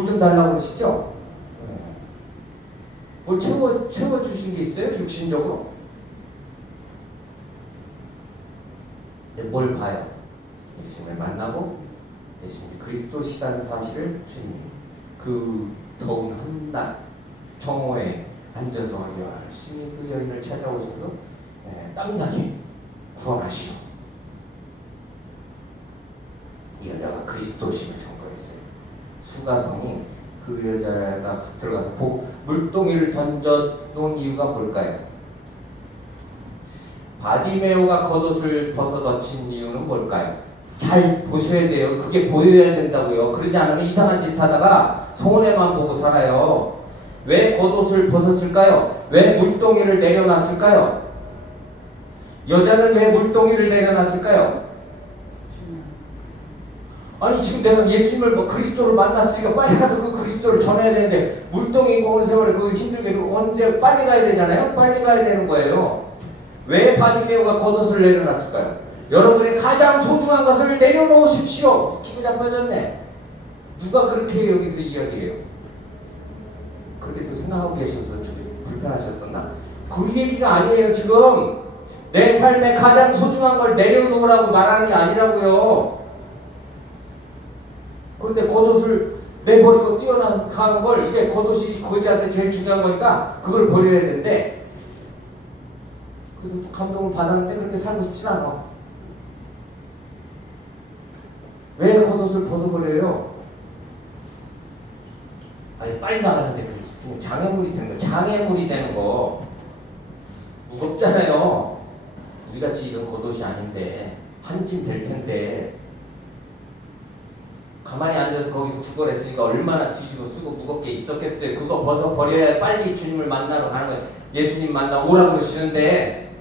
좀 달라고 그러시죠? 뭘 채워주신 게 있어요? 육신적으로? 뭘 봐요? 예수님을 만나고 예수님이 그리스도시라는 사실을 주님이 그 더운 한낮 정오에 앉아서 열심히 그 여인을 찾아오셔서 땀나게 구원하시오. 이 여자가 그리스도심을 전거했어요. 수가성이 그 여자가 들어가서 물동이를 던져놓은 이유가 뭘까요? 바디메오가 겉옷을 벗어 던진 이유는 뭘까요? 잘 보셔야 돼요. 그게 보여야 된다고요. 그러지 않으면 이상한 짓 하다가 손해만 보고 살아요. 왜 겉옷을 벗었을까요? 왜 물동이를 내려놨을까요? 여자는 왜 물동이를 내려놨을까요? 아니 지금 내가 예수님을 그리스도를 만났으니까 빨리 가서 그 그리스도를 전해야 되는데 물동이 온 세월에 그 힘들게도 언제 빨리 가야 되잖아요. 빨리 가야 되는 거예요. 왜 바디메오가 겉옷을 내려놨을까요? 여러분의 가장 소중한 것을 내려놓으십시오. 기분 나빠졌네. 누가 그렇게 여기서 이야기해요? 그렇게 또 생각하고 계셔서 좀 불편하셨었나? 그 얘기가 아니에요. 지금 내 삶에 가장 소중한 걸 내려놓으라고 말하는 게 아니라고요. 그런데 겉옷을 내버리고 뛰어나가는 걸 이제 겉옷이 거지한테 제일 중요한 거니까 그걸 버려야 되는데 그래서 또 감동을 받았는데 그렇게 살고 싶진 않아. 왜 겉옷을 벗어버려요? 아니 빨리 나가는데 그 장애물이 되는 거, 장애물이 되는 거 무겁잖아요. 우리같이 이런 겉옷이 아닌데 한쯤 될 텐데 가만히 앉아서 거기서 구걸했으니까 얼마나 뒤집어 쓰고 무겁게 있었겠어요. 그거 벗어버려야 빨리 주님을 만나러 가는 거예요. 예수님 만나 오라고 그러시는데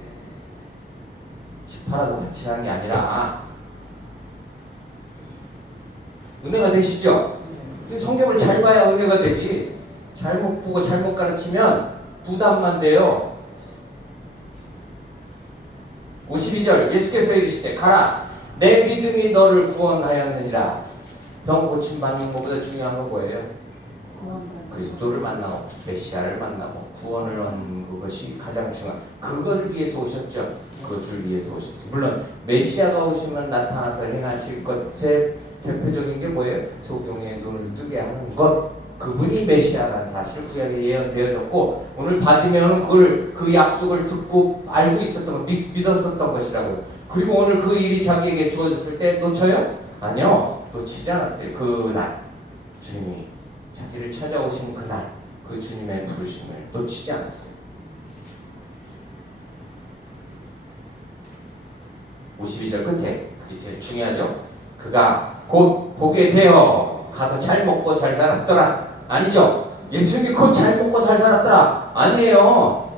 집 팔아서 같이 하는 게 아니라 은혜가 되시죠? 성경을 잘 봐야 은혜가 되지. 잘못 보고 잘못 가르치면 부담만 돼요. 52절 예수께서 이르시되 가라 내 믿음이 너를 구원하였느니라. 병 고침 받는 것보다 중요한 건 뭐예요? 그리스도를 만나고 메시아를 만나고 구원을 얻는 그것이 가장 중요한. 그것을 위해서 오셨죠. 그것을 위해서 오셨어요. 물론 메시아가 오시면 나타나서 행하실 것의 대표적인 게 뭐예요? 소경의 눈을 뜨게 하는 것. 그분이 메시아라는 사실 구약에 예언되어졌고 오늘 바디메오는 그 약속을 듣고 알고 있었던 것, 믿었었던 것이라고요. 그리고 오늘 그 일이 자기에게 주어졌을 때 놓쳐요? 아니요. 놓치지 않았어요. 그날 주님이 자기를 찾아오신 그날 그 주님의 부르심을 놓치지 않았어요. 52절 끝에 그게 제일 중요하죠. 그가 곧 보게 되어 가서 잘 먹고 잘 살았더라. 아니죠. 예수님이 곧 잘 먹고 잘 살았더라. 아니에요.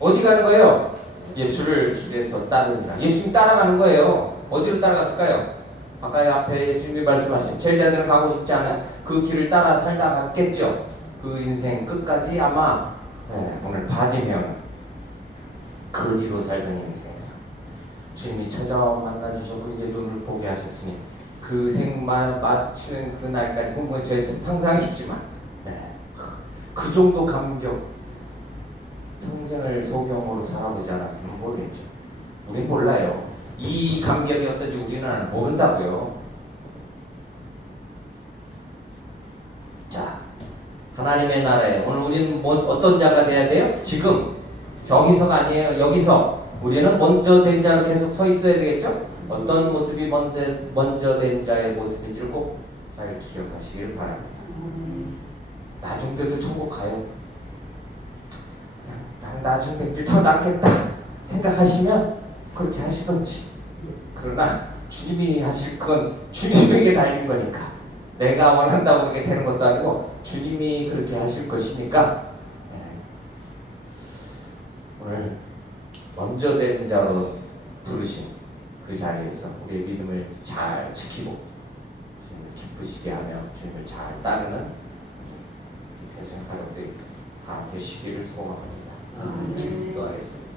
어디 가는 거예요? 예수를 길에서 따르니라. 예수님 따라가는 거예요. 어디로 따라갔을까요? 아까 앞에 예수님이 말씀하신 제자들은 가고 싶지 않은 그 길을 따라 살다 갔겠죠. 그 인생 끝까지 아마 오늘 바디면 거지로 살던 인생에서 주님이 찾아 만나주셔서 이제 눈을 보게 하셨으니 그 생만 마치는 그 날까지 뭐 제 상상이지만 그 정도 감격 평생을 소경으로 살아보지 않았으면 모르겠죠. 우린 몰라요. 이 감격이 어떤지 우리는 모른다고요. 자, 하나님의 나라에 오늘 우리는 어떤 자가 돼야 돼요? 지금 저기서가 아니에요. 여기서 우리는 먼저 된 자로 계속 서 있어야 되겠죠? 어떤 모습이 먼저 된 자의 모습인지를 꼭 잘 기억하시길 바랍니다. 나중 때도 천국 가요. 그냥 나중 때길 더 낫겠다 생각하시면 그렇게 하시던지. 그러나 주님이 하실 건 주님에게 달린 거니까 내가 원한다고 그렇게 되는 것도 아니고 주님이 그렇게 하실 것이니까 오늘 먼저 된 자로 부르신 그 자리에서 우리의 믿음을 잘 지키고 주님을 기쁘시게 하며 주님을 잘 따르는 세상 가족들이 다 되시기를 소원합니다. 기도하겠습니다.